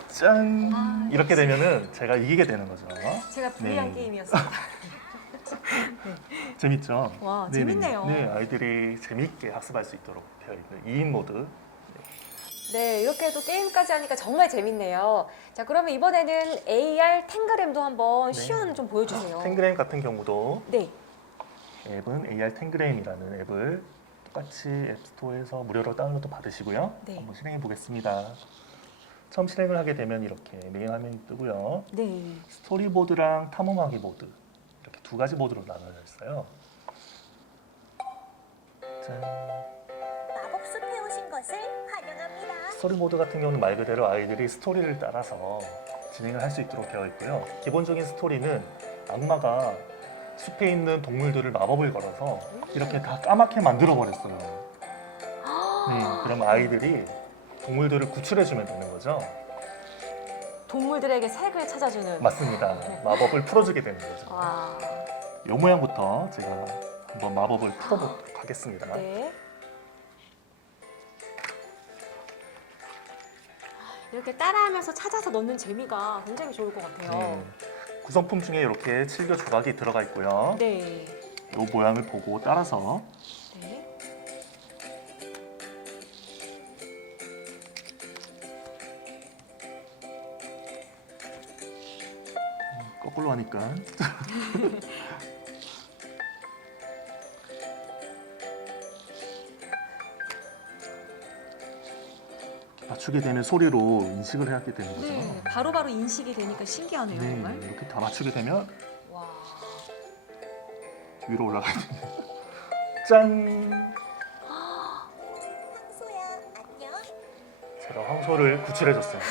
짠 이렇게 되면은 제가 이기게 되는 거죠. 제가 불리한 네. 게임이었습니다. 재밌죠? 와, 네네. 재밌네요. 네, 아이들이 재미있게 학습할 수 있도록 되어 있는 2인 모드. 네, 이렇게 또 게임까지 하니까 정말 재밌네요. 자, 그러면 이번에는 AR 탱그램도 한번 네. 시연 좀 보여주세요. 탱그램 같은 경우도 네. 앱은 AR 탱그램이라는 앱을 똑같이 앱스토어에서 무료로 다운로드 받으시고요. 네. 한번 실행해 보겠습니다. 처음 실행을 하게 되면 이렇게 메인 화면이 뜨고요. 네. 스토리보드랑 탐험하기 모드 이렇게 두 가지 모드로 나눠져 있어요. 짠. 마법숲에 오신 것을 환영합니다. 스토리 모드 같은 경우는 말 그대로 아이들이 스토리를 따라서 진행을 할 수 있도록 되어 있고요. 기본적인 스토리는 악마가 숲에 있는 동물들을 마법을 걸어서 이렇게 다 까맣게 만들어 버렸어요. 네, 그럼 아이들이 동물들을 구출해주면 되는 거죠. 동물들에게 색을 찾아주는. 맞습니다. 마법을 풀어주게 되는 거죠. 와. 이 모양부터 제가 한번 마법을 풀어보도록 하겠습니다. 네. 이렇게 따라하면서 찾아서 넣는 재미가 굉장히 좋을 것 같아요. 네. 구성품 중에 이렇게 칠교 조각이 들어가 있고요. 네. 이 모양을 보고 따라서 네. 거꾸로 하니까 맞추게 되면 소리로 인식을 해야 되는 거죠. 네. 바로바로 인식이 되니까 신기하네요, 네, 정말. 이렇게 다 맞추게 되면 와. 위로 올라가야 됩니다. 짠! 황소야, 안녕. 제가 황소를 구출해줬어요.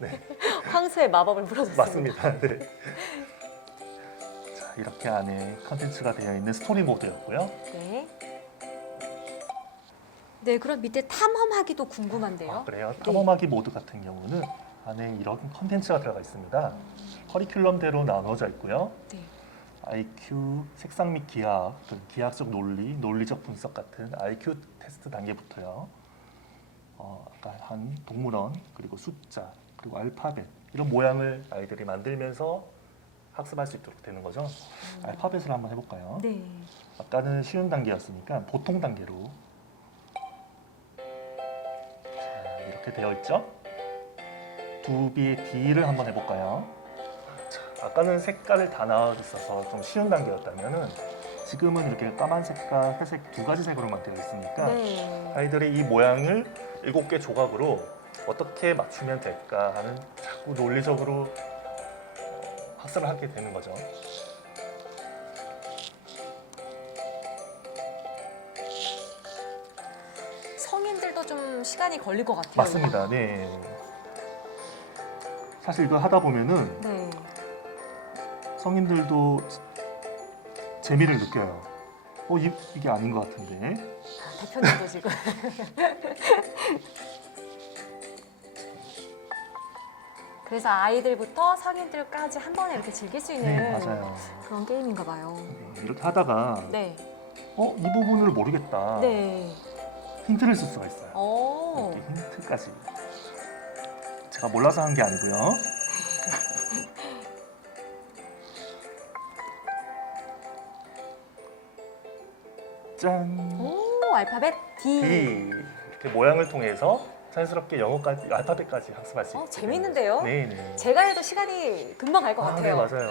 네, 황소의 마법을 풀어줬습니다. 맞습니다. 네. 자, 이렇게 안에 컨텐츠가 되어 있는 스토리 모드였고요. 네. 네, 그럼 밑에 탐험하기도 궁금한데요. 아, 그래요? 네. 탐험하기 모드 같은 경우는 안에 이런 컨텐츠가 들어가 있습니다. 커리큘럼대로 나눠져 있고요. 네. IQ, 색상 및 기하, 기하학적 논리, 논리적 분석 같은 IQ 테스트 단계부터요. 아까 한 동물원, 그리고 숫자, 그리고 알파벳 이런 모양을 아이들이 만들면서 학습할 수 있도록 되는 거죠. 알파벳을 한번 해볼까요? 네. 아까는 쉬운 단계였으니까 보통 단계로 자, 이렇게 되어 있죠. 두비의 D를 한번 해볼까요? 자, 아까는 색깔을 다 나와 있어서 좀 쉬운 단계였다면은 지금은 이렇게 까만 색과 회색 두 가지 색으로만 되어 있으니까 네. 아이들이 이 모양을 7개 조각으로 어떻게 맞추면 될까 하는 자꾸 논리적으로 학습을 하게 되는 거죠. 성인들도 좀 시간이 걸릴 것 같아요. 맞습니다. 네. 사실 이거 하다 보면은 네. 성인들도 재미를 느껴요. 이게 아닌 것 같은데. 아, 대표님도 지금. 그래서 아이들부터 성인들까지 한 번에 이렇게 즐길 수 있는 네, 맞아요. 그런 게임인가 봐요. 네, 이렇게 하다가 네. 이 부분을 모르겠다. 네. 힌트를 쓸 수가 있어요. 오. 이렇게 힌트까지. 제가 몰라서 한 게 아니고요. 짠. 오, 알파벳 D. D. 이렇게 모양을 통해서 자연스럽게 영어까지, 알파벳까지 학습할 수 있어요. 재밌는데요? 네. 제가 해도 시간이 금방 갈 것 네, 같아요. 맞아요.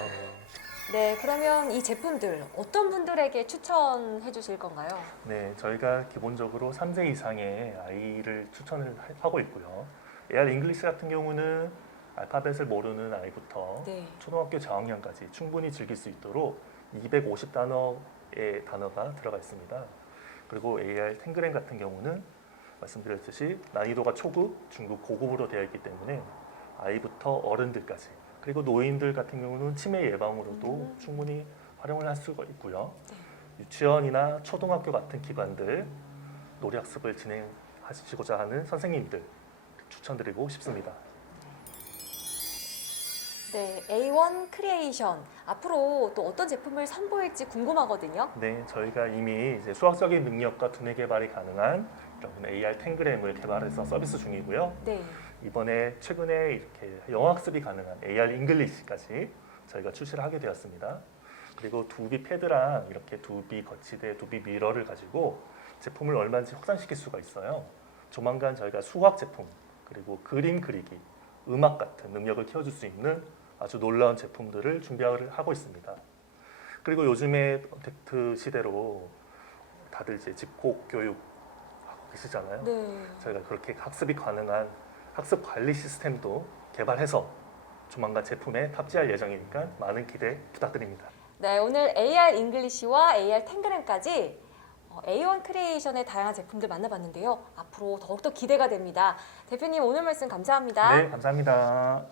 네, 그러면 이 제품들 어떤 분들에게 추천해 주실 건가요? 네, 저희가 기본적으로 3세 이상의 아이를 추천을 하고 있고요. AR 잉글리시 같은 경우는 알파벳을 모르는 아이부터 네. 초등학교 저학년까지 충분히 즐길 수 있도록 250단어의 단어가 들어가 있습니다. 그리고 AR 탱그램 같은 경우는 말씀드렸듯이 난이도가 초급, 중급, 고급으로 되어 있기 때문에 아이부터 어른들까지 그리고 노인들 같은 경우는 치매 예방으로도 충분히 활용을 할 수가 있고요. 유치원이나 초등학교 같은 기관들 놀이학습을 진행하시고자 하는 선생님들 추천드리고 싶습니다. 네, A1 크리에이션 앞으로 또 어떤 제품을 선보일지 궁금하거든요. 네, 저희가 이미 이제 수학적인 능력과 두뇌 개발이 가능한 이런 AR 탱그램을 개발해서 서비스 중이고요. 네. 이번에 최근에 이렇게 영어학습이 가능한 AR 잉글리시까지 저희가 출시를 하게 되었습니다. 그리고 두비 패드랑 이렇게 두비 거치대, 두비 미러를 가지고 제품을 얼마든지 확산시킬 수가 있어요. 조만간 저희가 수학 제품, 그리고 그림 그리기, 음악 같은 능력을 키워줄 수 있는 아주 놀라운 제품들을 준비하고 있습니다. 그리고 요즘에 텍트 시대로 다들 이제 집콕 교육 하고 계시잖아요. 네. 저희가 그렇게 학습이 가능한 학습 관리 시스템도 개발해서 조만간 제품에 탑재할 예정이니까 많은 기대 부탁드립니다. 네, 오늘 AR 잉글리시와 AR 탱그램까지 A1 크리에이션의 다양한 제품들 만나봤는데요. 앞으로 더욱더 기대가 됩니다. 대표님 오늘 말씀 감사합니다. 네, 감사합니다.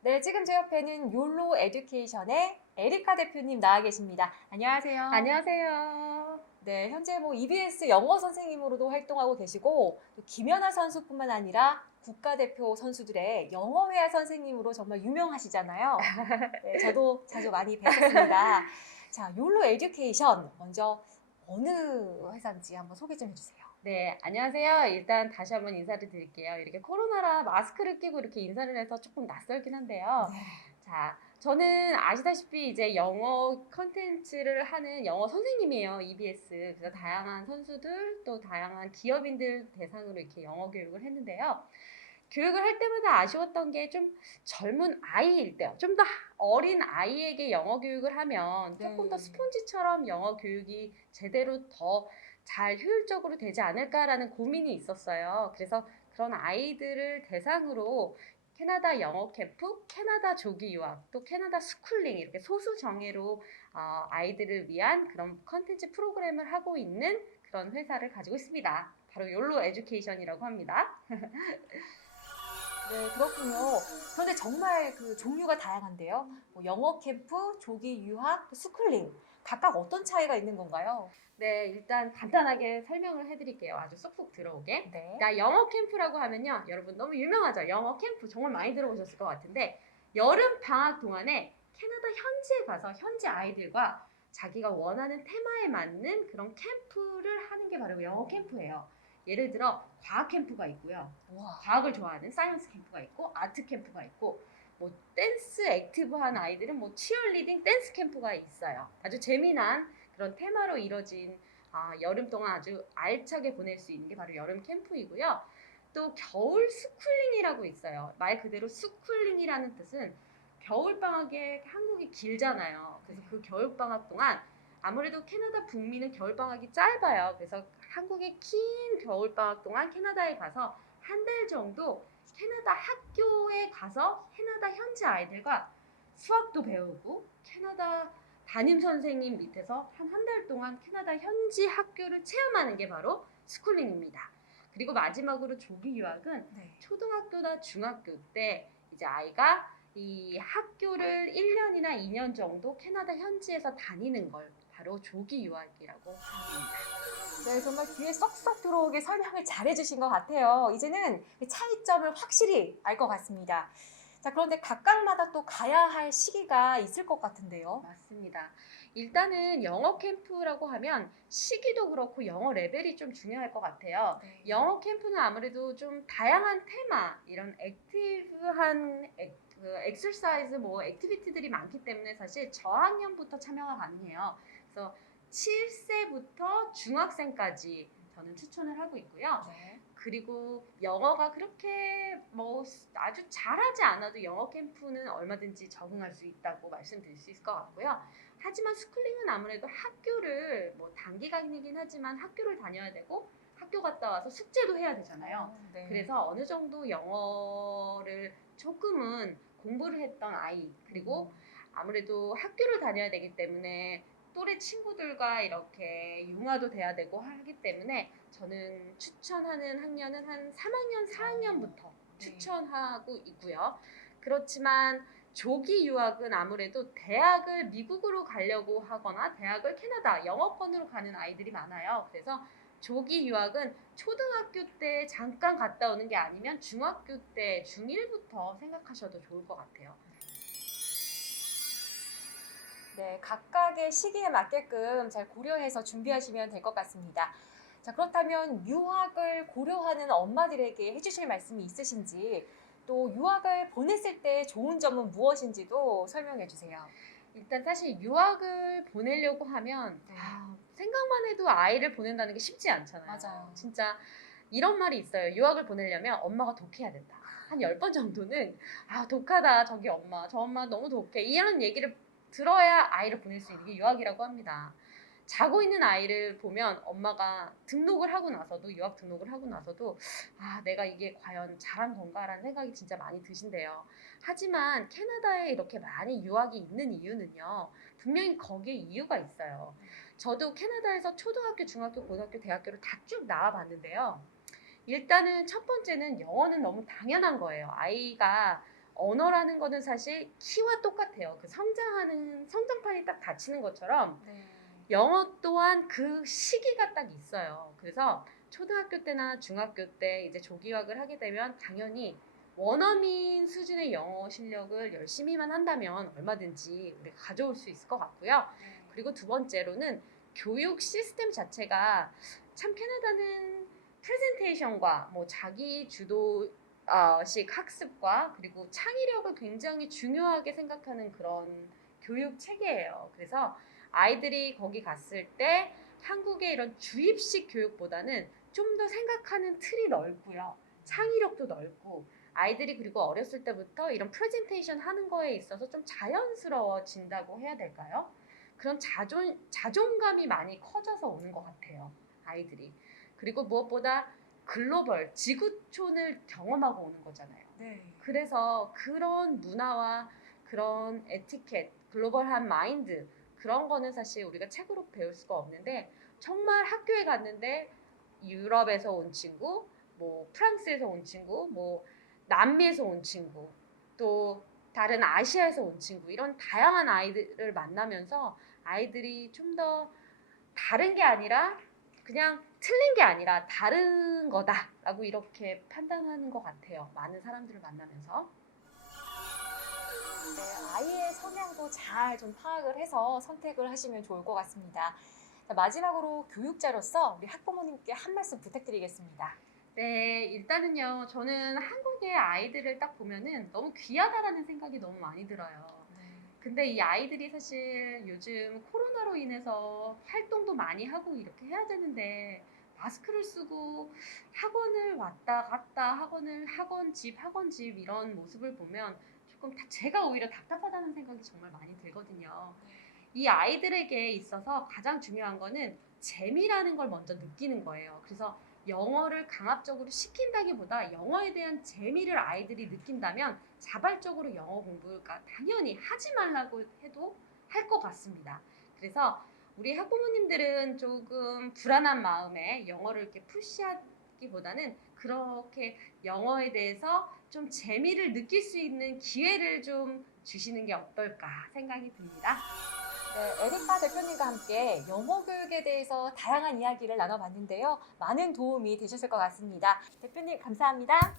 네, 지금 제 옆에는 욜로 에듀케이션의 에리카 대표님 나와 계십니다. 안녕하세요. 안녕하세요. 네, 현재 EBS 영어 선생님으로도 활동하고 계시고 또 김연아 선수뿐만 아니라 국가대표 선수들의 영어회화 선생님으로 정말 유명하시잖아요. 네, 저도 자주 많이 뵀었습니다. 자, 욜로 에듀케이션 먼저 어느 회사인지 한번 소개 좀 해주세요. 네, 안녕하세요. 일단 다시 한번 인사를 드릴게요. 이렇게 코로나라 마스크를 끼고 이렇게 인사를 해서 조금 낯설긴 한데요. 자, 저는 아시다시피 이제 영어 컨텐츠를 하는 영어 선생님이에요. EBS. 그래서 다양한 선수들 또 다양한 기업인들 대상으로 이렇게 영어 교육을 했는데요. 교육을 할 때마다 아쉬웠던 게 좀 젊은 아이일 때요. 좀 더 어린 아이에게 영어 교육을 하면 조금 더 스폰지처럼 영어 교육이 제대로 더 잘 효율적으로 되지 않을까라는 고민이 있었어요. 그래서 그런 아이들을 대상으로 캐나다 영어 캠프, 캐나다 조기 유학, 또 캐나다 스쿨링 이렇게 소수 정예로 아이들을 위한 그런 컨텐츠 프로그램을 하고 있는 그런 회사를 가지고 있습니다. 바로 욜로 에듀케이션이라고 합니다. 네, 그렇군요. 그런데 정말 그 종류가 다양한데요. 뭐 영어 캠프, 조기 유학, 또 스쿨링. 각각 어떤 차이가 있는 건가요? 네, 일단 간단하게 설명을 해드릴게요. 아주 쏙쏙 들어오게. 네. 자, 영어 캠프라고 하면요. 여러분 너무 유명하죠? 영어 캠프 정말 많이 들어보셨을 것 같은데 여름 방학 동안에 캐나다 현지에 가서 현지 아이들과 자기가 원하는 테마에 맞는 그런 캠프를 하는 게 바로 영어 캠프예요. 예를 들어 과학 캠프가 있고요. 와. 과학을 좋아하는 사이언스 캠프가 있고 아트 캠프가 있고 뭐 댄스 액티브한 아이들은 뭐 치어리딩 댄스 캠프가 있어요. 아주 재미난 그런 테마로 이뤄진 여름 동안 아주 알차게 보낼 수 있는 게 바로 여름 캠프이고요. 또 겨울 스쿨링이라고 있어요. 말 그대로 스쿨링이라는 뜻은 겨울 방학에 한국이 길잖아요. 그래서 그 겨울 방학 동안 아무래도 캐나다 북미는 겨울 방학이 짧아요. 그래서 한국의 긴 겨울 방학 동안 캐나다에 가서 한 달 정도 캐나다 학교에 가서 캐나다 현지 아이들과 수학도 배우고 캐나다 담임 선생님 밑에서 한 달 동안 캐나다 현지 학교를 체험하는 게 바로 스쿨링입니다. 그리고 마지막으로 조기 유학은 네. 초등학교나 중학교 때 이제 아이가 이 학교를 1년이나 2년 정도 캐나다 현지에서 다니는 걸 바로 조기 유학이라고 합니다. 네, 정말 귀에 쏙쏙 들어오게 설명을 잘해주신 것 같아요. 이제는 그 차이점을 확실히 알 것 같습니다. 자, 그런데 각각마다 또 가야 할 시기가 있을 것 같은데요. 맞습니다. 일단은 영어 캠프라고 하면 시기도 그렇고 영어 레벨이 좀 중요할 것 같아요. 영어 캠프는 아무래도 좀 다양한 테마, 이런 액티브한 엑서사이즈, 뭐 액티비티들이 많기 때문에 사실 저학년부터 참여가 가능해요. 그래서 7세부터 중학생까지 저는 추천을 하고 있고요. 네. 그리고 영어가 그렇게 뭐 아주 잘하지 않아도 영어 캠프는 얼마든지 적응할 수 있다고 말씀드릴 수 있을 것 같고요. 하지만 스쿨링은 아무래도 학교를 뭐 단기간이긴 하지만 학교를 다녀야 되고 학교 갔다 와서 숙제도 해야 되잖아요. 네. 그래서 어느 정도 영어를 조금은 공부를 했던 아이, 그리고 아무래도 학교를 다녀야 되기 때문에 또래 친구들과 이렇게 융화도 돼야 되고 하기 때문에 저는 추천하는 학년은 한 3학년, 4학년부터 네. 추천하고 있고요. 그렇지만 조기 유학은 아무래도 대학을 미국으로 가려고 하거나 대학을 캐나다 영어권으로 가는 아이들이 많아요. 그래서 조기 유학은 초등학교 때 잠깐 갔다 오는 게 아니면 중학교 때 중1부터 생각하셔도 좋을 것 같아요. 네, 각각의 시기에 맞게끔 잘 고려해서 준비하시면 될 것 같습니다. 자, 그렇다면 유학을 고려하는 엄마들에게 해주실 말씀이 있으신지, 또 유학을 보냈을 때 좋은 점은 무엇인지도 설명해 주세요. 일단 사실 유학을 보내려고 하면 네. 생각만 해도 아이를 보낸다는 게 쉽지 않잖아요. 맞아요. 진짜 이런 말이 있어요. 유학을 보내려면 엄마가 독해야 된다. 한 10번 정도는 독하다 저기 엄마, 저 엄마 너무 독해, 이런 얘기를 들어야 아이를 보낼 수 있는 게 유학이라고 합니다. 자고 있는 아이를 보면 엄마가 등록을 하고 나서도, 유학 등록을 하고 나서도 내가 이게 과연 잘한 건가라는 생각이 진짜 많이 드신대요. 하지만 캐나다에 이렇게 많이 유학이 있는 이유는요, 분명히 거기에 이유가 있어요. 저도 캐나다에서 초등학교, 중학교, 고등학교, 대학교를 다 쭉 나와봤는데요. 일단은 첫 번째는 영어는 너무 당연한 거예요. 아이가 언어라는 거는 사실 키와 똑같아요. 그 성장하는 성장판이 딱 닫히는 것처럼 네. 영어 또한 그 시기가 딱 있어요. 그래서 초등학교 때나 중학교 때 이제 조기유학을 하게 되면 당연히 원어민 수준의 영어 실력을 열심히만 한다면 얼마든지 우리가 가져올 수 있을 것 같고요. 그리고 두 번째로는 교육 시스템 자체가 참 캐나다는 프레젠테이션과 뭐 자기 주도식 학습과 그리고 창의력을 굉장히 중요하게 생각하는 그런 교육 체계예요. 그래서 아이들이 거기 갔을 때 한국의 이런 주입식 교육보다는 좀 더 생각하는 틀이 넓고요. 창의력도 넓고 아이들이 그리고 어렸을 때부터 이런 프레젠테이션 하는 거에 있어서 좀 자연스러워진다고 해야 될까요? 그런 자존감이 많이 커져서 오는 것 같아요. 아이들이. 그리고 무엇보다 글로벌, 지구촌을 경험하고 오는 거잖아요. 네. 그래서 그런 문화와 그런 에티켓, 글로벌한 마인드, 그런 거는 사실 우리가 책으로 배울 수가 없는데 정말 학교에 갔는데 유럽에서 온 친구, 뭐 프랑스에서 온 친구, 뭐 남미에서 온 친구, 또 다른 아시아에서 온 친구 이런 다양한 아이들을 만나면서 아이들이 좀 더 다른 게 아니라 그냥 틀린 게 아니라 다른 거다라고 이렇게 판단하는 것 같아요. 많은 사람들을 만나면서. 네, 아이의 성향도 잘 좀 파악을 해서 선택을 하시면 좋을 것 같습니다. 자, 마지막으로 교육자로서 우리 학부모님께 한 말씀 부탁드리겠습니다. 네, 일단은요, 저는 한국의 아이들을 딱 보면은 너무 귀하다라는 생각이 너무 많이 들어요. 근데 이 아이들이 사실 요즘 코로나로 인해서 활동도 많이 하고 이렇게 해야 되는데 마스크를 쓰고 학원을 왔다 갔다 학원 집 이런 모습을 보면 조금 제가 오히려 답답하다는 생각이 정말 많이 들거든요. 이 아이들에게 있어서 가장 중요한 거는 재미라는 걸 먼저 느끼는 거예요. 그래서 영어를 강압적으로 시킨다기보다 영어에 대한 재미를 아이들이 느낀다면 자발적으로 영어 공부가 당연히 하지 말라고 해도 할 것 같습니다. 그래서 우리 학부모님들은 조금 불안한 마음에 영어를 이렇게 푸시하기보다는 그렇게 영어에 대해서 좀 재미를 느낄 수 있는 기회를 좀 주시는 게 어떨까 생각이 듭니다. 네, 에리카 대표님과 함께 영어 교육에 대해서 다양한 이야기를 나눠봤는데요. 많은 도움이 되셨을 것 같습니다. 대표님 감사합니다.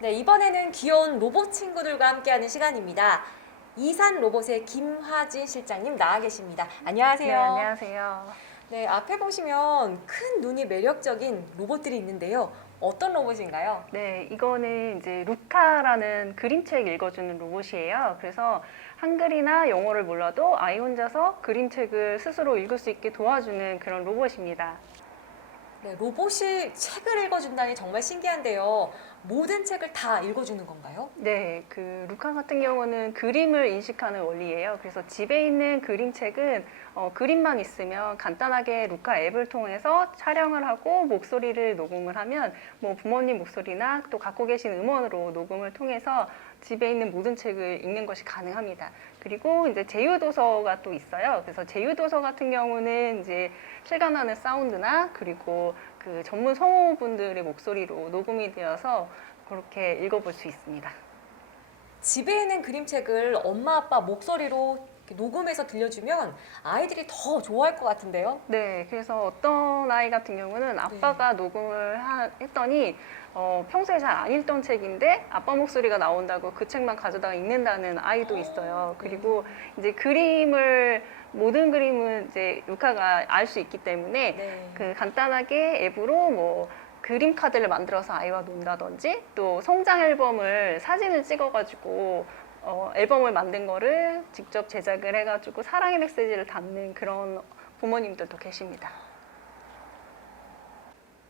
네, 이번에는 귀여운 로봇 친구들과 함께하는 시간입니다. 이산 로봇의 김화진 실장님 나와 계십니다. 안녕하세요. 네, 안녕하세요. 네, 앞에 보시면 큰 눈이 매력적인 로봇들이 있는데요. 어떤 로봇인가요? 네, 이거는 이제 루카라는 그림책 읽어주는 로봇이에요. 그래서 한글이나 영어를 몰라도 아이 혼자서 그림책을 스스로 읽을 수 있게 도와주는 그런 로봇입니다. 네, 로봇이 책을 읽어준다니 정말 신기한데요. 모든 책을 다 읽어주는 건가요? 네, 그 루카 같은 경우는 그림을 인식하는 원리예요. 그래서 집에 있는 그림책은 그림만 있으면 간단하게 루카 앱을 통해서 촬영을 하고 목소리를 녹음을 하면 뭐 부모님 목소리나 또 갖고 계신 음원으로 녹음을 통해서 집에 있는 모든 책을 읽는 것이 가능합니다. 그리고 이제 제휴도서가 또 있어요. 그래서 제휴도서 같은 경우는 이제 실감나는 사운드나 그리고 그 전문 성우분들의 목소리로 녹음이 되어서 그렇게 읽어볼 수 있습니다. 집에 있는 그림책을 엄마 아빠 목소리로 이렇게 녹음해서 들려주면 아이들이 더 좋아할 것 같은데요. 네, 그래서 어떤 아이 같은 경우는 아빠가 녹음을 했더니 평소에 잘 안 읽던 책인데 아빠 목소리가 나온다고 그 책만 가져다가 읽는다는 아이도 있어요. 그리고 이제 모든 그림은 이제 루카가 알 수 있기 때문에 네. 그 간단하게 앱으로 뭐 그림 카드를 만들어서 아이와 논다든지 또 성장 앨범을 사진을 찍어가지고 앨범을 만든 거를 직접 제작을 해가지고 사랑의 메시지를 담는 그런 부모님들도 계십니다.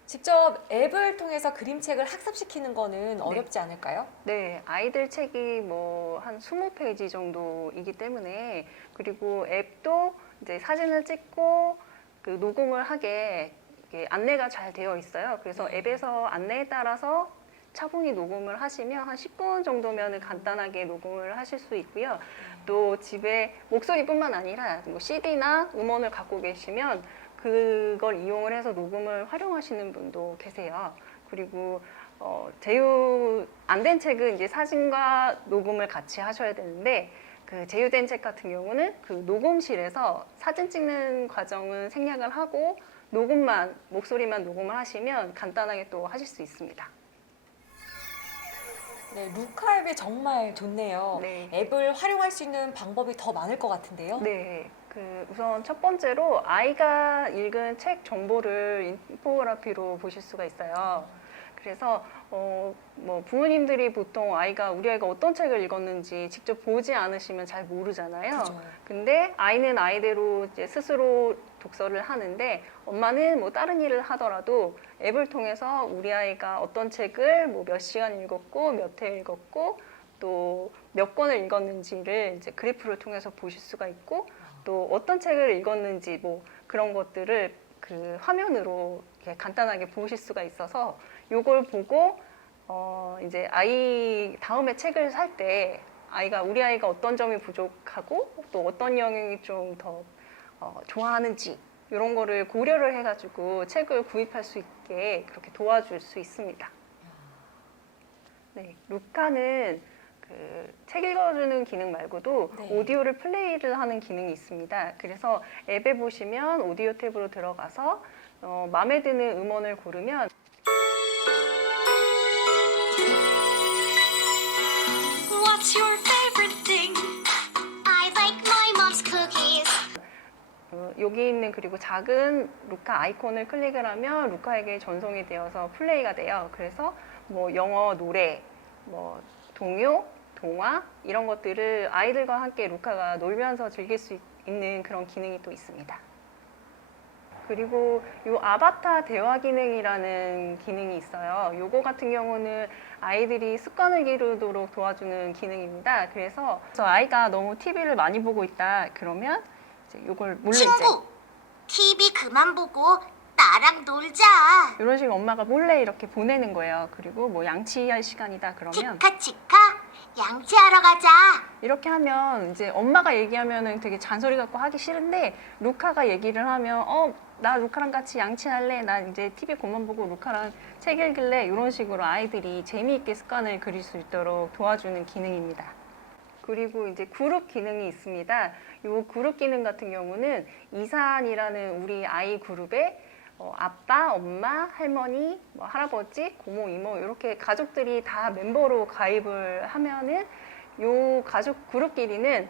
직접 앱을 통해서 그림책을 학습시키는 거는 어렵지 않을까요? 네, 아이들 책이 뭐 한 20페이지 정도이기 때문에 그리고 앱도 이제 사진을 찍고 그 녹음을 하게 이게 안내가 잘 되어 있어요. 그래서 앱에서 안내에 따라서 차분히 녹음을 하시면 한 10분 정도면 간단하게 녹음을 하실 수 있고요. 또 집에 목소리뿐만 아니라 뭐 CD나 음원을 갖고 계시면 그걸 이용을 해서 녹음을 활용하시는 분도 계세요. 그리고 제휴 안 된 책은 이제 사진과 녹음을 같이 하셔야 되는데 그 제휴된 책 같은 경우는 그 녹음실에서 사진 찍는 과정은 생략을 하고 목소리만 녹음을 하시면 간단하게 또 하실 수 있습니다. 네, 루카 앱이 정말 좋네요. 네. 앱을 활용할 수 있는 방법이 더 많을 것 같은데요. 네. 우선 첫 번째로 아이가 읽은 책 정보를 인포그래피로 보실 수가 있어요. 그래서 뭐 부모님들이 보통 우리 아이가 어떤 책을 읽었는지 직접 보지 않으시면 잘 모르잖아요. 그죠. 근데 아이는 아이대로 이제 스스로 독서를 하는데 엄마는 뭐 다른 일을 하더라도 앱을 통해서 우리 아이가 어떤 책을 뭐 몇 시간 읽었고 몇 회 읽었고 또 몇 권을 읽었는지를 이제 그래프를 통해서 보실 수가 있고 또 어떤 책을 읽었는지 뭐 그런 것들을 그 화면으로 이렇게 간단하게 보실 수가 있어서 요걸 보고 이제 아이 다음에 책을 살 때 우리 아이가 어떤 점이 부족하고 또 어떤 영역이 좀 더 좋아하는지 이런 거를 고려를 해가지고 책을 구입할 수 있게 그렇게 도와줄 수 있습니다. 네, 루카는 그 책 읽어주는 기능 말고도 네. 오디오를 플레이를 하는 기능이 있습니다. 그래서 앱에 보시면 오디오 탭으로 들어가서 마음에 드는 음원을 고르면 What's your favorite thing? I like my mom's cookies. 여기 있는 그리고 작은 루카 아이콘을 클릭을 하면 루카에게 전송이 되어서 플레이가 돼요. 그래서 뭐 영어 노래, 뭐 동요, 동화 이런 것들을 아이들과 함께 루카가 놀면서 즐길 수 있는 그런 기능이 또 있습니다. 그리고 이 아바타 대화 기능이라는 기능이 있어요. 요거 같은 경우는 아이들이 습관을 기르도록 도와주는 기능입니다. 그래서 아이가 너무 TV를 많이 보고 있다 그러면 이제 요걸 몰래 이제 친구, TV 그만 보고 나랑 놀자. 이런 식으로 엄마가 몰래 이렇게 보내는 거예요. 그리고 뭐 양치할 시간이다 그러면 치카 치카 양치하러 가자. 이렇게 하면 이제 엄마가 얘기하면은 되게 잔소리 갖고 하기 싫은데 루카가 얘기를 하면 나 루카랑 같이 양치할래. 나 이제 TV 그만 보고 루카랑 책 읽을래. 이런 식으로 아이들이 재미있게 습관을 들일 수 있도록 도와주는 기능입니다. 그리고 이제 그룹 기능이 있습니다. 이 그룹 기능 같은 경우는 이산이라는 우리 아이 그룹에 아빠, 엄마, 할머니, 뭐 할아버지, 고모, 이모 이렇게 가족들이 다 멤버로 가입을 하면은 요 가족 그룹끼리는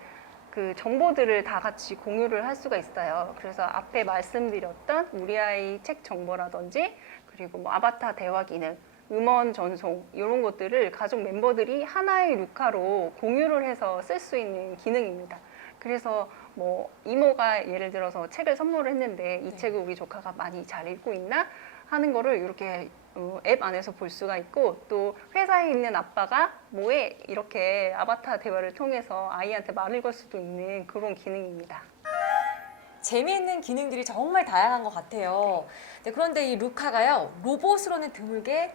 그 정보들을 다 같이 공유를 할 수가 있어요. 그래서 앞에 말씀드렸던 우리 아이 책 정보라든지 그리고 뭐 아바타 대화 기능, 음원 전송 이런 것들을 가족 멤버들이 하나의 루카로 공유를 해서 쓸 수 있는 기능입니다. 그래서 뭐 이모가 예를 들어서 책을 선물을 했는데 이 책을 우리 조카가 많이 잘 읽고 있나 하는 거를 이렇게 앱 안에서 볼 수가 있고 또 회사에 있는 아빠가 뭐해 이렇게 아바타 대화를 통해서 아이한테 말을 걸 수도 있는 그런 기능입니다. 재미있는 기능들이 정말 다양한 것 같아요. 네, 그런데 이 루카가요, 로봇으로는 드물게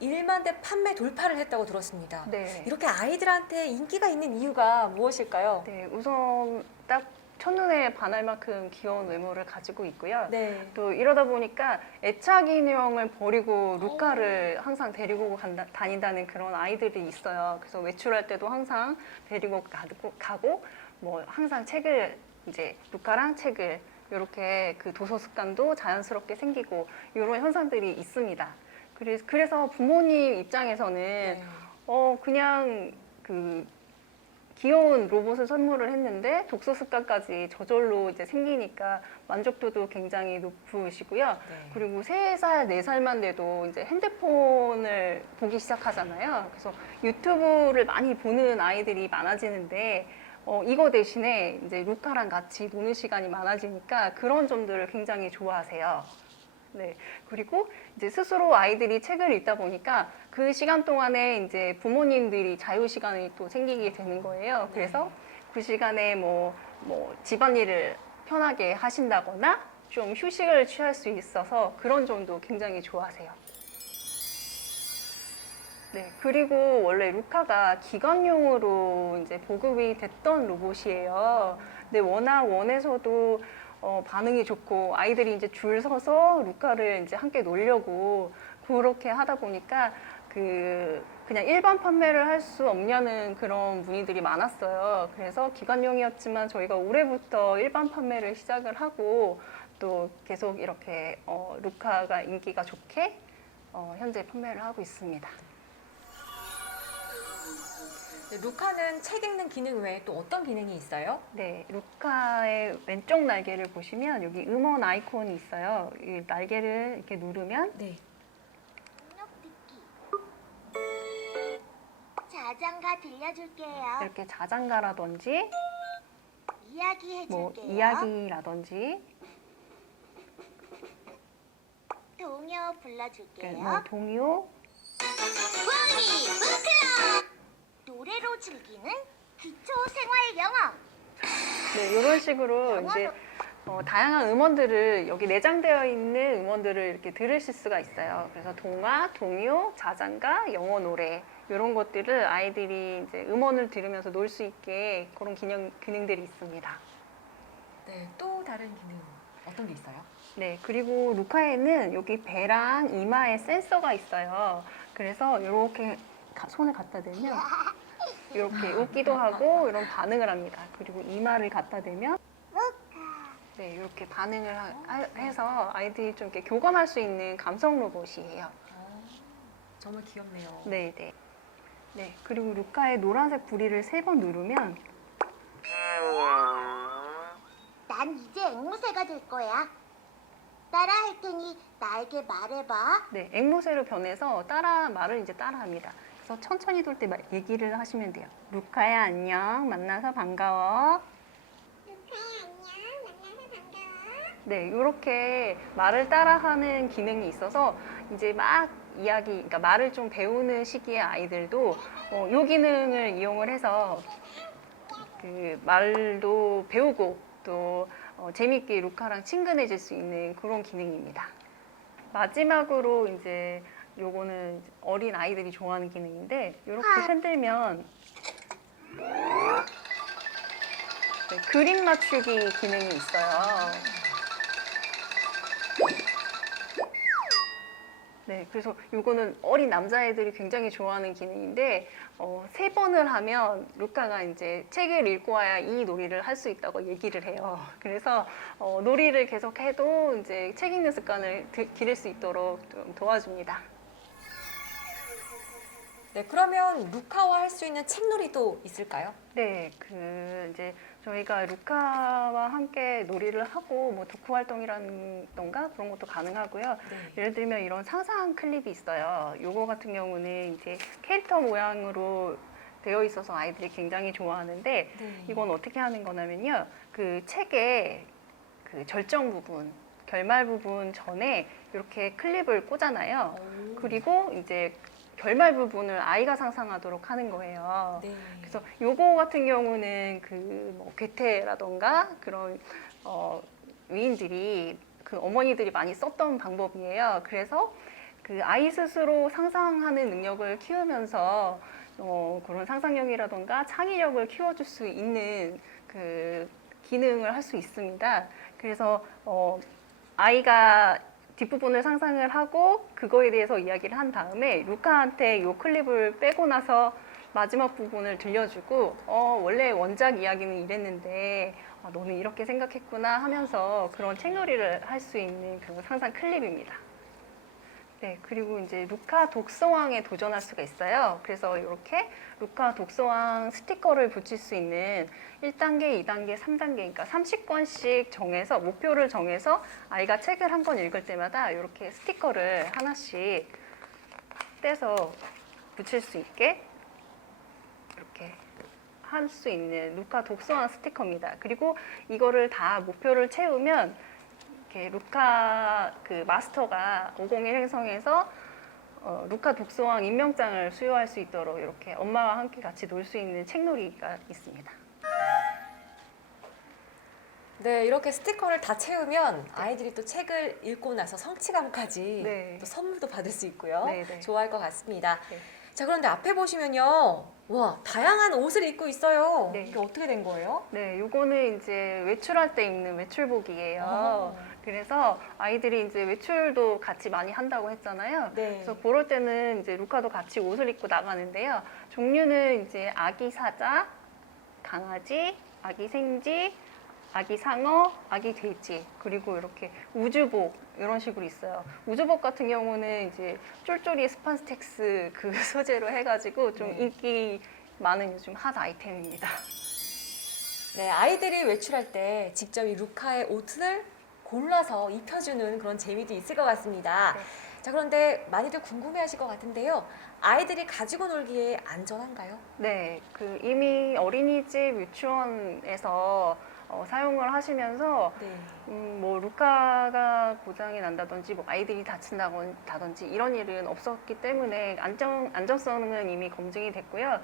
1만 대 판매 돌파를 했다고 들었습니다. 네. 이렇게 아이들한테 인기가 있는 이유가 무엇일까요? 네, 우선 딱 첫눈에 반할 만큼 귀여운 외모를 가지고 있고요. 네. 또 이러다 보니까 애착 인형을 버리고 루카를 항상 데리고 다닌다는 그런 아이들이 있어요. 그래서 외출할 때도 항상 데리고 가고 뭐 항상 책을 이제 루카랑 책을 이렇게 그 도서 습관도 자연스럽게 생기고 이런 현상들이 있습니다. 그래서 부모님 입장에서는 네. 그냥 그 귀여운 로봇을 선물을 했는데 독서 습관까지 저절로 이제 생기니까 만족도도 굉장히 높으시고요. 네. 그리고 3살, 4살만 돼도 이제 핸드폰을 보기 시작하잖아요. 그래서 유튜브를 많이 보는 아이들이 많아지는데 이거 대신에 이제 루카랑 같이 노는 시간이 많아지니까 그런 점들을 굉장히 좋아하세요. 네. 그리고 이제 스스로 아이들이 책을 읽다 보니까 그 시간 동안에 이제 부모님들이 자유 시간이 또 생기게 되는 거예요. 그래서 그 시간에 뭐 집안일을 편하게 하신다거나 좀 휴식을 취할 수 있어서 그런 점도 굉장히 좋아하세요. 네. 그리고 원래 루카가 기관용으로 이제 보급이 됐던 로봇이에요. 근데 워낙 원에서도 반응이 좋고 아이들이 이제 줄 서서 루카를 이제 함께 놀려고 그렇게 하다 보니까 그냥 일반 판매를 할 수 없냐는 그런 문의들이 많았어요. 그래서 기관용이었지만 저희가 올해부터 일반 판매를 시작을 하고 또 계속 이렇게 루카가 인기가 좋게 현재 판매를 하고 있습니다. 네, 루카는 책 읽는 기능 외에 또 어떤 기능이 있어요? 네, 루카의 왼쪽 날개를 보시면 여기 음원 아이콘이 있어요. 이 날개를 이렇게 누르면 네. 능력 듣기. 자장가 들려줄게요. 이렇게 자장가라든지 이야기 해줄게요. 뭐 이야기라든지 동요 불러줄게요. 뭐 동요 부니 뭉클럽. 노래로 즐기는 기초 생활 영어. 네, 이런 식으로 이제 다양한 음원들을 여기 내장되어 있는 음원들을 이렇게 들으실 수가 있어요. 그래서 동화,童謡, 자장가, 영어 노래 이런 것들을 아이들이 이제 음원을 들으면서 놀 수 있게 그런 기능들이 있습니다. 네, 또 다른 기능 어떤 게 있어요? 네, 그리고 루카에는 여기 배랑 이마에 센서가 있어요. 그래서 이렇게 손을 갖다 대면 이렇게 웃기도 하고 이런 반응을 합니다. 그리고 이마를 갖다 대면 네, 이렇게 반응을 해서 아이들이 좀 이렇게 교감할 수 있는 감성 로봇이에요. 정말 귀엽네요. 네, 네. 네, 그리고 루카의 노란색 부리를 3번 누르면 난 이제 앵무새가 될 거야. 따라 할 테니 나에게 말해봐. 네, 앵무새로 변해서 말을 이제 따라합니다. 그래서 천천히 돌 때 얘기를 하시면 돼요. 루카야 안녕, 만나서 반가워. 네, 이렇게 말을 따라하는 기능이 있어서 이제 막 그러니까 말을 좀 배우는 시기의 아이들도 이 기능을 이용을 해서 그 말도 배우고 또 재밌게 루카랑 친근해질 수 있는 그런 기능입니다. 마지막으로 이제 요거는 어린 아이들이 좋아하는 기능인데 이렇게 흔들면 네, 그림 맞추기 기능이 있어요. 네, 그래서 이거는 어린 남자애들이 굉장히 좋아하는 기능인데 3번을 하면 루카가 이제 책을 읽고 와야 이 놀이를 할 수 있다고 얘기를 해요. 그래서 놀이를 계속해도 이제 책 읽는 습관을 기를 수 있도록 좀 도와줍니다. 네, 그러면 루카와 할 수 있는 책놀이도 있을까요? 네, 이제 저희가 루카와 함께 놀이를 하고 뭐 독후 활동이라던가 그런 것도 가능하고요. 네. 예를 들면 이런 상상 클립이 있어요. 요거 같은 경우는 이제 캐릭터 모양으로 되어 있어서 아이들이 굉장히 좋아하는데 네. 이건 어떻게 하는 거냐면요. 그 책의 그 절정 부분, 결말 부분 전에 이렇게 클립을 꽂아놔요. 그리고 이제 결말 부분을 아이가 상상하도록 하는 거예요. 네. 그래서 요거 같은 경우는 뭐 괴테라던가 그런 위인들이 그 어머니들이 많이 썼던 방법이에요. 그래서 그 아이 스스로 상상하는 능력을 키우면서 그런 상상력이라던가 창의력을 키워줄 수 있는 그 기능을 할 수 있습니다. 그래서 아이가 뒷부분을 상상을 하고 그거에 대해서 이야기를 한 다음에 루카한테 이 클립을 빼고 나서 마지막 부분을 들려주고 원래 원작 이야기는 이랬는데 너는 이렇게 생각했구나 하면서 그런 책놀이를 할 수 있는 그런 상상 클립입니다. 네, 그리고 이제 루카 독서왕에 도전할 수가 있어요. 그래서 이렇게 루카 독서왕 스티커를 붙일 수 있는 1단계, 2단계, 3단계, 그러니까 30권씩 정해서, 목표를 정해서 아이가 책을 한 권 읽을 때마다 이렇게 스티커를 하나씩 떼서 붙일 수 있게 이렇게 할 수 있는 루카 독서왕 스티커입니다. 그리고 이거를 다 목표를 채우면 이렇게 루카 그 마스터가 501 행성에서 루카 독서왕 임명장을 수여할 수 있도록 이렇게 엄마와 함께 같이 놀 수 있는 책놀이가 있습니다. 네, 이렇게 스티커를 다 채우면 아이들이 또 책을 읽고 나서 성취감까지 네. 또 선물도 받을 수 있고요. 네, 네. 좋아할 것 같습니다. 네. 자, 그런데 앞에 보시면요. 와, 다양한 옷을 입고 있어요. 네. 이게 어떻게 된 거예요? 네, 요거는 이제 외출할 때 입는 외출복이에요. 그래서 아이들이 이제 외출도 같이 많이 한다고 했잖아요. 네. 그래서 그럴 때는 이제 루카도 같이 옷을 입고 나가는데요. 종류는 이제 아기 사자, 강아지, 아기 생쥐, 아기 상어, 아기 돼지, 그리고 이렇게 우주복 이런 식으로 있어요. 우주복 같은 경우는 이제 쫄쫄이 스판스텍스 그 소재로 해가지고 좀 네. 인기 많은 요즘 핫 아이템입니다. 네, 아이들이 외출할 때 직접 이 루카의 옷을 골라서 입혀주는 그런 재미도 있을 것 같습니다. 네. 자, 그런데 많이들 궁금해하실 것 같은데요. 아이들이 가지고 놀기에 안전한가요? 네, 이미 어린이집 유치원에서 사용을 하시면서 네. 뭐 루카가 고장이 난다든지 뭐 아이들이 다친다든지 이런 일은 없었기 때문에 안정성은 이미 검증이 됐고요.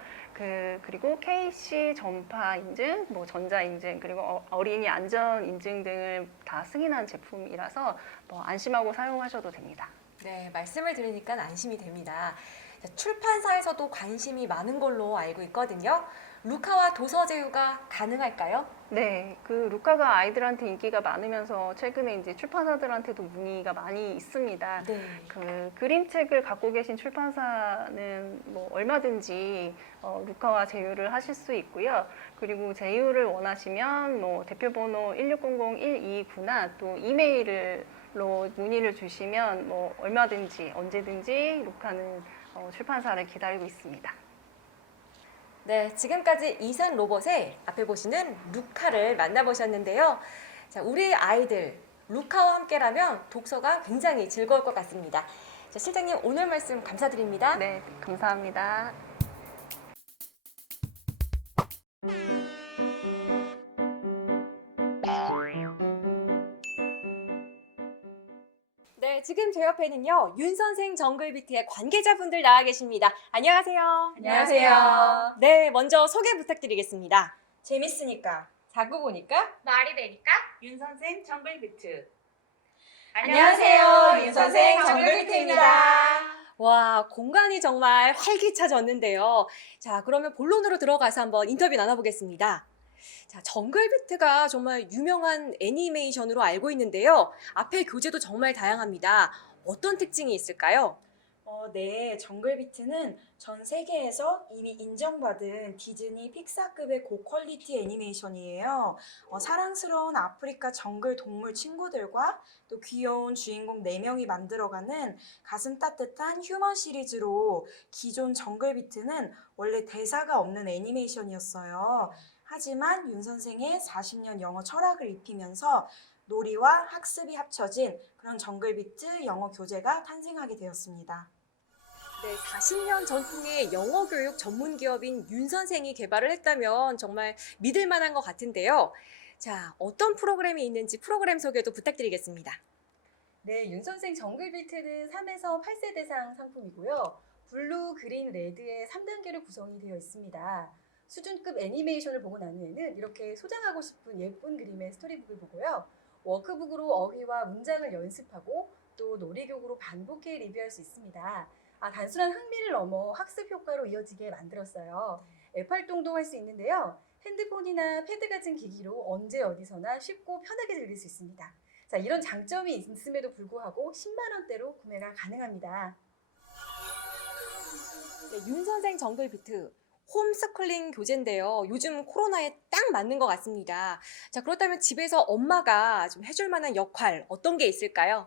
그리고 KC 전파 인증, 뭐 전자 인증, 그리고 어린이 안전 인증 등을 다 승인한 제품이라서 뭐 안심하고 사용하셔도 됩니다. 네, 말씀을 들으니까 안심이 됩니다. 자, 출판사에서도 관심이 많은 걸로 알고 있거든요. 루카와 도서 제휴가 가능할까요? 네, 그 루카가 아이들한테 인기가 많으면서 최근에 이제 출판사들한테도 문의가 많이 있습니다. 네. 그 그림책을 갖고 계신 출판사는 뭐 얼마든지 루카와 제휴를 하실 수 있고요. 그리고 제휴를 원하시면 뭐 대표번호 1600-129나 또 이메일로 문의를 주시면 뭐 얼마든지 언제든지 루카는 출판사를 기다리고 있습니다. 네, 지금까지 이산 로봇의 앞에 보시는 루카를 만나보셨는데요. 자, 우리 아이들 루카와 함께라면 독서가 굉장히 즐거울 것 같습니다. 자, 실장님 오늘 말씀 감사드립니다. 네, 감사합니다. 네, 지금 제 옆에는요, 윤 선생 정글비트의 관계자분들 나와 계십니다. 안녕하세요. 안녕하세요. 네, 먼저 소개 부탁드리겠습니다. 재밌으니까, 자고 보니까 말이 되니까 윤 선생 정글비트. 안녕하세요. 윤 선생 정글비트입니다. 와, 공간이 정말 활기차졌는데요. 자, 그러면 본론으로 들어가서 한번 인터뷰 나눠보겠습니다. 자, 정글비트가 정말 유명한 애니메이션으로 알고 있는데요. 앞에 교재도 정말 다양합니다. 어떤 특징이 있을까요? 네, 정글비트는 전 세계에서 이미 인정받은 디즈니 픽사급의 고퀄리티 애니메이션이에요. 사랑스러운 아프리카 정글 동물 친구들과 또 귀여운 주인공 4명이 만들어가는 가슴 따뜻한 휴먼 시리즈로 기존 정글비트는 원래 대사가 없는 애니메이션이었어요. 하지만 윤 선생의 40년 영어 철학을 입히면서 놀이와 학습이 합쳐진 그런 정글비트 영어 교재가 탄생하게 되었습니다. 네, 40년 전통의 영어 교육 전문 기업인 윤 선생이 개발을 했다면 정말 믿을 만한 것 같은데요. 자, 어떤 프로그램이 있는지 프로그램 소개도 부탁드리겠습니다. 네, 윤 선생 정글비트는 3에서 8세 대상 상품이고요. 블루, 그린, 레드의 3단계로 구성이 되어 있습니다. 수준급 애니메이션을 보고 난 후에는 이렇게 소장하고 싶은 예쁜 그림의 스토리북을 보고요. 워크북으로 어휘와 문장을 연습하고 또 놀이교구로 반복해 리뷰할 수 있습니다. 단순한 흥미를 넘어 학습 효과로 이어지게 만들었어요. 앱 활동도 할 수 있는데요. 핸드폰이나 패드 같은 기기로 언제 어디서나 쉽고 편하게 즐길 수 있습니다. 자, 이런 장점이 있음에도 불구하고 10만 원대로 구매가 가능합니다. 네, 윤 선생 정글비트 홈스쿨링 교재인데요. 요즘 코로나에 딱 맞는 것 같습니다. 자, 그렇다면 집에서 엄마가 좀 해줄 만한 역할 어떤 게 있을까요?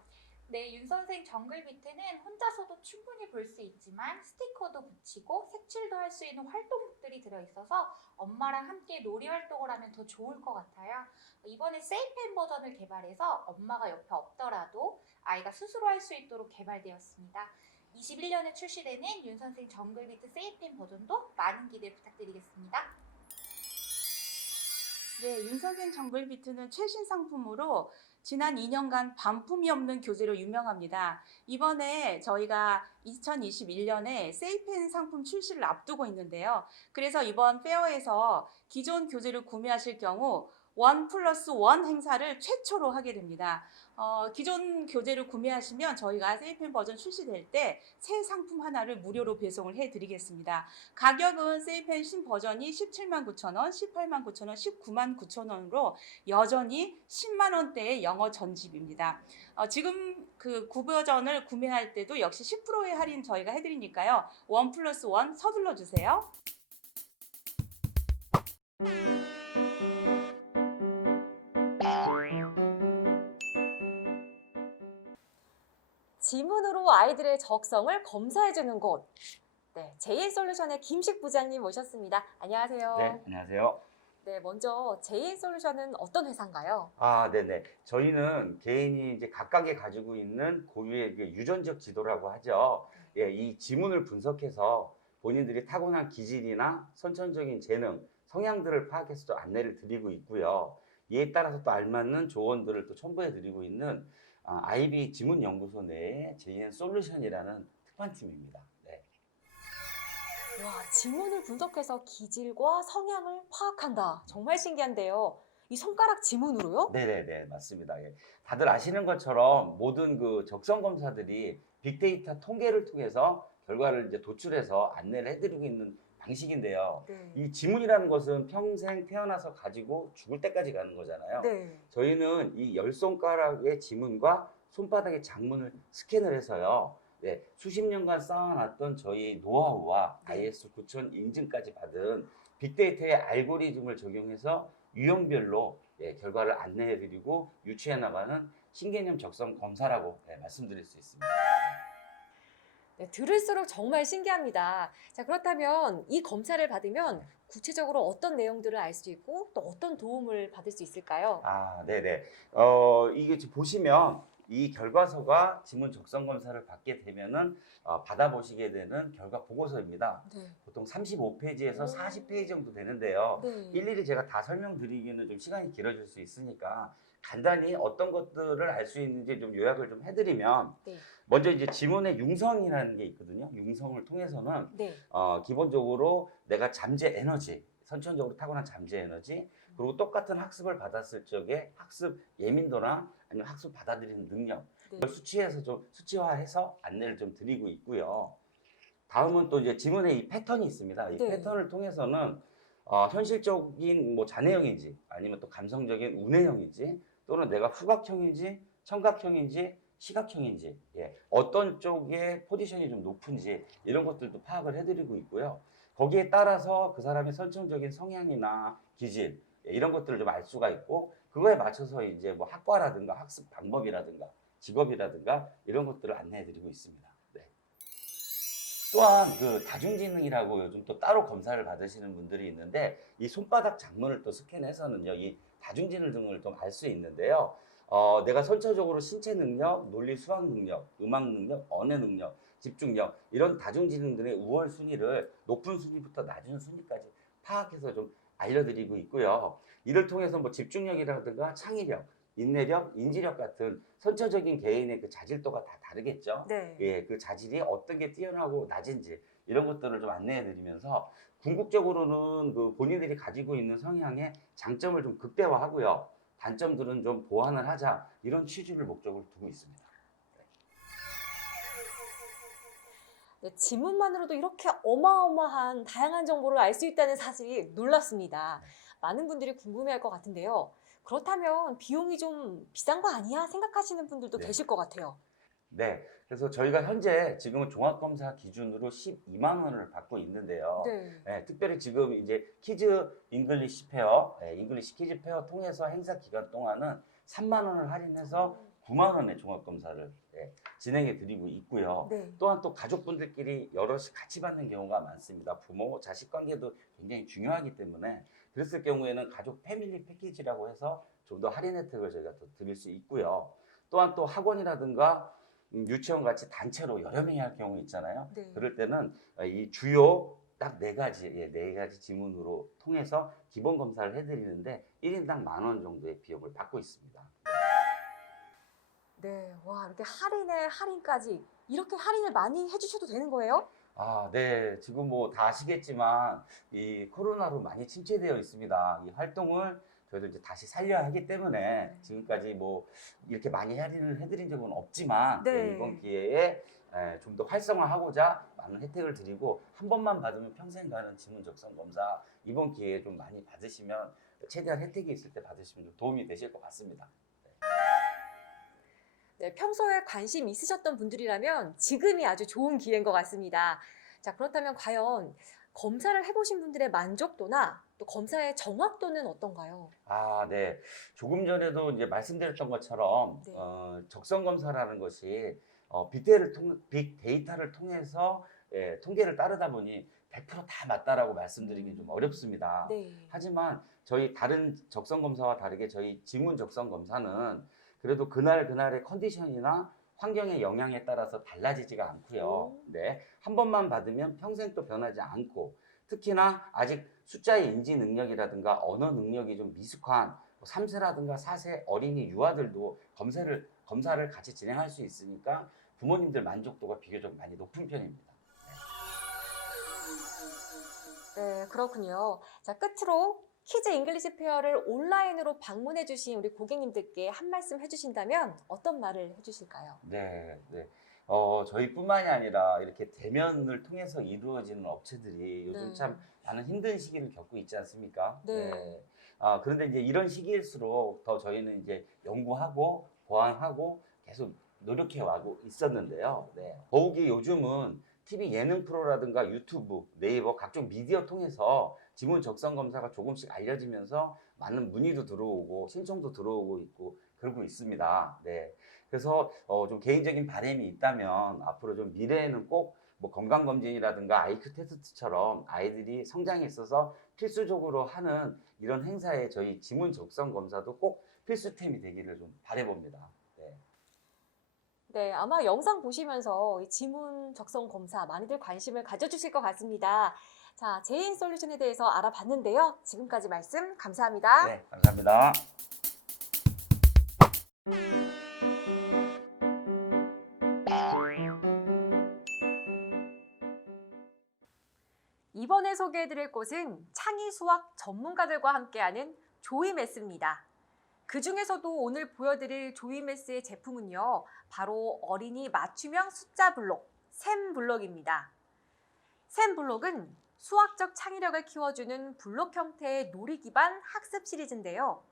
네, 윤 선생 정글비트는 혼자서도 충분히 볼 수 있지만 스티커도 붙이고 색칠도 할 수 있는 활동북들이 들어있어서 엄마랑 함께 놀이 활동을 하면 더 좋을 것 같아요. 이번에 세이펜 버전을 개발해서 엄마가 옆에 없더라도 아이가 스스로 할 수 있도록 개발되었습니다. 21년에 출시되는 윤 선생 정글비트 세이펜 버전도 많은 기대 부탁드리겠습니다. 네, 윤 선생 정글비트는 최신 상품으로 지난 2년간 반품이 없는 교재로 유명합니다. 이번에 저희가 2021년에 세이펜 상품 출시를 앞두고 있는데요. 그래서 이번 페어에서 기존 교재를 구매하실 경우 1+1 행사를 최초로 하게 됩니다. 기존 교재를 구매하시면 저희가 세이펜 버전 출시될 때 새 상품 하나를 무료로 배송을 해드리겠습니다. 가격은 세이펜 신버전이 179,000원, 189,000원, 199,900원으로 여전히 10만 원대의 영어 전집입니다. 지금 그 구버전을 구매할 때도 역시 10%의 할인 저희가 해드리니까요. 1+1 서둘러 주세요. 지문으로 아이들의 적성을 검사해주는 곳. 네, 제이솔루션의 김식 부장님 모셨습니다. 안녕하세요. 네, 안녕하세요. 네, 먼저 제이솔루션은 어떤 회사인가요? 네네. 저희는 개인이 이제 각각이 가지고 있는 고유의 유전적 지도라고 하죠. 예, 이 지문을 분석해서 본인들이 타고난 기질이나 선천적인 재능, 성향들을 파악해서 안내를 드리고 있고요. 이에 따라서 또 알맞는 조언들을 또 첨부해 드리고 있는 아이비 지문연구소 내의 JN 솔루션이라는 특판팀입니다. 네. 와, 지문을 분석해서 기질과 성향을 파악한다. 정말 신기한데요. 이 손가락 지문으로요? 네네네, 맞습니다. 예. 다들 아시는 것처럼 모든 그 적성 검사들이 빅데이터 통계를 통해서 결과를 이제 도출해서 안내를 해드리고 있는 방식인데요. 네. 이 지문이라는 것은 평생 태어나서 가지고 죽을 때까지 가는 거잖아요. 네. 저희는 이 열 손가락의 지문과 손바닥의 장문을 스캔을 해서요. 네, 수십 년간 쌓아놨던 저희 노하우와 IS 9000 인증까지 받은 빅데이터의 알고리즘을 적용해서 유형별로 결과를 안내해드리고 유추해 나가는 신개념 적성 검사라고 말씀드릴 수 있습니다. 네, 들을수록 정말 신기합니다. 자, 그렇다면 이 검사를 받으면 구체적으로 어떤 내용들을 알 수 있고 또 어떤 도움을 받을 수 있을까요? 네네. 이게 지금 보시면 이 결과서가 지문 적성 검사를 받게 되면은 받아보시게 되는 결과 보고서입니다. 네. 보통 35페이지에서 40페이지 정도 되는데요. 네. 일일이 제가 다 설명드리기는 좀 시간이 길어질 수 있으니까 간단히 어떤 것들을 알 수 있는지 좀 요약을 좀 해드리면 네. 먼저 이제 지문의 융성이라는 게 있거든요. 융성을 통해서는 네. 기본적으로 내가 잠재 에너지, 선천적으로 타고난 잠재 에너지, 그리고 똑같은 학습을 받았을 적에 학습 예민도나 아니면 학습 받아들이는 능력, 네. 이걸 수치해서 좀 수치화해서 안내를 좀 드리고 있고요. 다음은 또 이제 지문의 이 패턴이 있습니다. 이 네. 패턴을 통해서는 현실적인 뭐 잔해형인지 아니면 또 감성적인 운해형인지 또는 내가 후각형인지 청각형인지 시각형인지 어떤 쪽에 포지션이 좀 높은지 이런 것들도 파악을 해드리고 있고요. 거기에 따라서 그 사람의 선천적인 성향이나 기질 이런 것들을 좀 알 수가 있고 그거에 맞춰서 이제 뭐 학과라든가 학습 방법이라든가 직업이라든가 이런 것들을 안내해드리고 있습니다. 네. 또한 그 다중지능이라고 요즘 또 따로 검사를 받으시는 분들이 있는데 이 손바닥 장문을 또 스캔해서는요 이 다중지능 등을 좀 알 수 있는데요. 내가 선천적으로 신체 능력, 논리 수학 능력, 음악 능력, 언어 능력, 집중력 이런 다중지능들의 우월 순위를 높은 순위부터 낮은 순위까지 파악해서 좀 알려드리고 있고요. 이를 통해서 뭐 집중력이라든가 창의력, 인내력, 인지력 같은 선천적인 개인의 그 자질도가 다 다르겠죠. 네. 예, 그 자질이 어떤 게 뛰어나고 낮은지 이런 것들을 좀 안내해드리면서 궁극적으로는 그 본인들이 가지고 있는 성향의 장점을 좀 극대화하고요. 단점들은 좀 보완을 하자 이런 취지를 목적으로 두고 있습니다. 네, 지문만으로도 이렇게 어마어마한 다양한 정보를 알 수 있다는 사실이 놀랍습니다. 많은 분들이 궁금해할 것 같은데요. 그렇다면 비용이 좀 비싼 거 아니야? 생각하시는 분들도 네. 계실 것 같아요. 네, 그래서 저희가 현재 지금은 종합검사 기준으로 12만 원을 받고 있는데요. 네. 특별히 지금 이제 키즈 잉글리시 페어, 잉글리시 키즈 페어 통해서 행사 기간 동안은 3만 원을 할인해서 9만 원의 종합검사를 진행해 드리고 있고요. 네. 또한 또 가족분들끼리 여럿이 같이 받는 경우가 많습니다. 부모, 자식 관계도 굉장히 중요하기 때문에 그랬을 경우에는 가족 패밀리 패키지라고 해서 좀 더 할인 혜택을 저희가 또 드릴 수 있고요. 또한 또 학원이라든가 유치원 같이 단체로 여러 명이 할 경우 있잖아요. 네. 그럴 때는 이 주요 딱 네 가지 지문으로 통해서 기본 검사를 해드리는데 1인당 10,000원 정도의 비용을 받고 있습니다. 네. 와, 이렇게 할인에 할인까지 이렇게 할인을 많이 해주셔도 되는 거예요? 네. 지금 뭐 다 아시겠지만 이 코로나로 많이 침체되어 있습니다. 이 활동을 저희도 이제 다시 살려야 하기 때문에 지금까지 뭐 이렇게 많이 할인을 해드린 적은 없지만 네. 이번 기회에 좀 더 활성화하고자 많은 혜택을 드리고 한 번만 받으면 평생 가는 지문 적성 검사 이번 기회에 좀 많이 받으시면 최대한 혜택이 있을 때 받으시면 좀 도움이 되실 것 같습니다. 네, 평소에 관심 있으셨던 분들이라면 지금이 아주 좋은 기회인 것 같습니다. 자, 그렇다면 과연 검사를 해보신 분들의 만족도나 또 검사의 정확도는 어떤가요? 네. 조금 전에도 이제 말씀드렸던 것처럼 네. 적성 검사라는 것이 빅데이터를 통해서 통계를 따르다 보니 100% 다 맞다라고 말씀드리기 좀 어렵습니다. 네. 하지만 저희 다른 적성 검사와 다르게 저희 지문 적성 검사는 그래도 그날의 컨디션이나 환경의 영향에 따라서 달라지지가 않고요. 네. 한 번만 받으면 평생 또 변하지 않고 특히나 아직 숫자의 인지 능력이라든가 언어 능력이 좀 미숙한 3세라든가 4세 어린이 유아들도 검사를 같이 진행할 수 있으니까 부모님들 만족도가 비교적 많이 높은 편입니다. 네, 그렇군요. 자, 끝으로 키즈 잉글리시 페어를 온라인으로 방문해 주신 우리 고객님들께 한 말씀 해주신다면 어떤 말을 해주실까요? 네, 네. 저희뿐만이 아니라 이렇게 대면을 통해서 이루어지는 업체들이 요즘 네. 참 많은 힘든 시기를 겪고 있지 않습니까? 네. 그런데 이제 이런 시기일수록 더 저희는 이제 연구하고 보완하고 계속 노력해 와고 있었는데요. 네. 더욱이 요즘은 TV 예능 프로라든가 유튜브, 네이버 각종 미디어 통해서 지문 적성 검사가 조금씩 알려지면서 많은 문의도 들어오고 신청도 들어오고 있고 그러고 있습니다. 네. 그래서 좀 개인적인 바람이 있다면 앞으로 좀 미래에는 꼭 뭐 건강검진이라든가 IQ 테스트처럼 아이들이 성장에 있어서 필수적으로 하는 이런 행사에 저희 지문 적성 검사도 꼭 필수템이 되기를 좀 바라봅니다. 네. 네, 아마 영상 보시면서 이 지문 적성 검사 많이들 관심을 가져주실 것 같습니다. 자, 제인 솔루션에 대해서 알아봤는데요. 지금까지 말씀 감사합니다. 네, 감사합니다. 이번에 소개해드릴 곳은 창의 수학 전문가들과 함께하는 조이메스입니다. 그 중에서도 오늘 보여드릴 조이메스의 제품은요, 바로 어린이 맞춤형 숫자 블록, 샘블록입니다. 샘블록은 수학적 창의력을 키워주는 블록 형태의 놀이 기반 학습 시리즈인데요.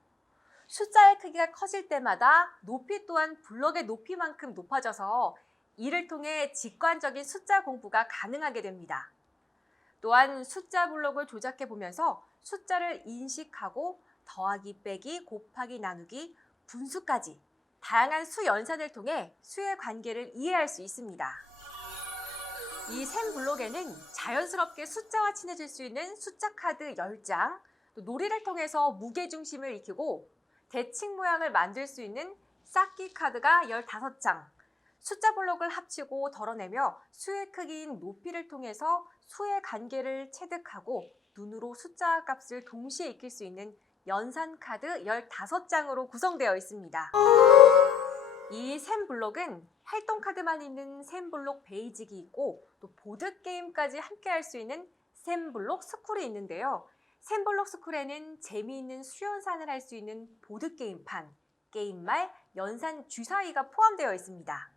숫자의 크기가 커질 때마다 높이 또한 블록의 높이만큼 높아져서 이를 통해 직관적인 숫자 공부가 가능하게 됩니다. 또한 숫자 블록을 조작해 보면서 숫자를 인식하고 더하기, 빼기, 곱하기, 나누기, 분수까지 다양한 수 연산을 통해 수의 관계를 이해할 수 있습니다. 이 샘 블록에는 자연스럽게 숫자와 친해질 수 있는 숫자 카드 10장, 또 놀이를 통해서 무게중심을 익히고 대칭 모양을 만들 수 있는 쌓기 카드가 15장, 숫자 블록을 합치고 덜어내며 수의 크기인 높이를 통해서 수의 관계를 체득하고 눈으로 숫자 값을 동시에 익힐 수 있는 연산 카드 15장으로 구성되어 있습니다. 이 샘 블록은 활동 카드만 있는 샘 블록 베이직이 있고 또 보드 게임까지 함께 할 수 있는 샘 블록 스쿨이 있는데요. 샘 블록 스쿨에는 재미있는 수연산을 할 수 있는 보드 게임판, 게임말, 연산 주사위가 포함되어 있습니다.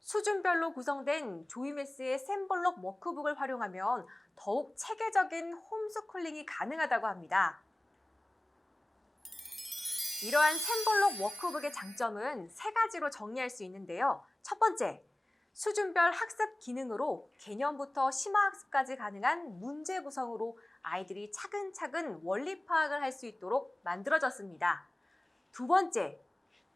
수준별로 구성된 조이메스의 샘 블록 워크북을 활용하면 더욱 체계적인 홈스쿨링이 가능하다고 합니다. 이러한 샘 블록 워크북의 장점은 3가지로 정리할 수 있는데요. 첫 번째, 수준별 학습 기능으로 개념부터 심화학습까지 가능한 문제 구성으로 아이들이 차근차근 원리 파악을 할 수 있도록 만들어졌습니다. 두 번째,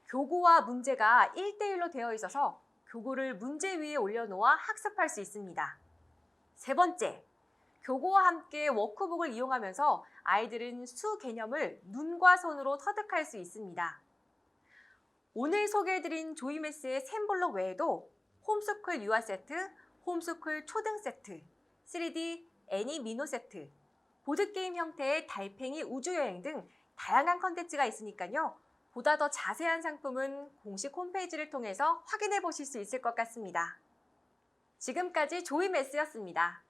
교구와 문제가 1대1로 되어 있어서 교구를 문제 위에 올려놓아 학습할 수 있습니다. 세 번째, 교구와 함께 워크북을 이용하면서 아이들은 수 개념을 눈과 손으로 터득할 수 있습니다. 오늘 소개해드린 조이메스의 샘 블록 외에도 홈스쿨 유아 세트, 홈스쿨 초등 세트, 3D 애니 미노 세트, 보드게임 형태의 달팽이 우주여행 등 다양한 컨텐츠가 있으니까요. 보다 더 자세한 상품은 공식 홈페이지를 통해서 확인해 보실 수 있을 것 같습니다. 지금까지 조이메스였습니다.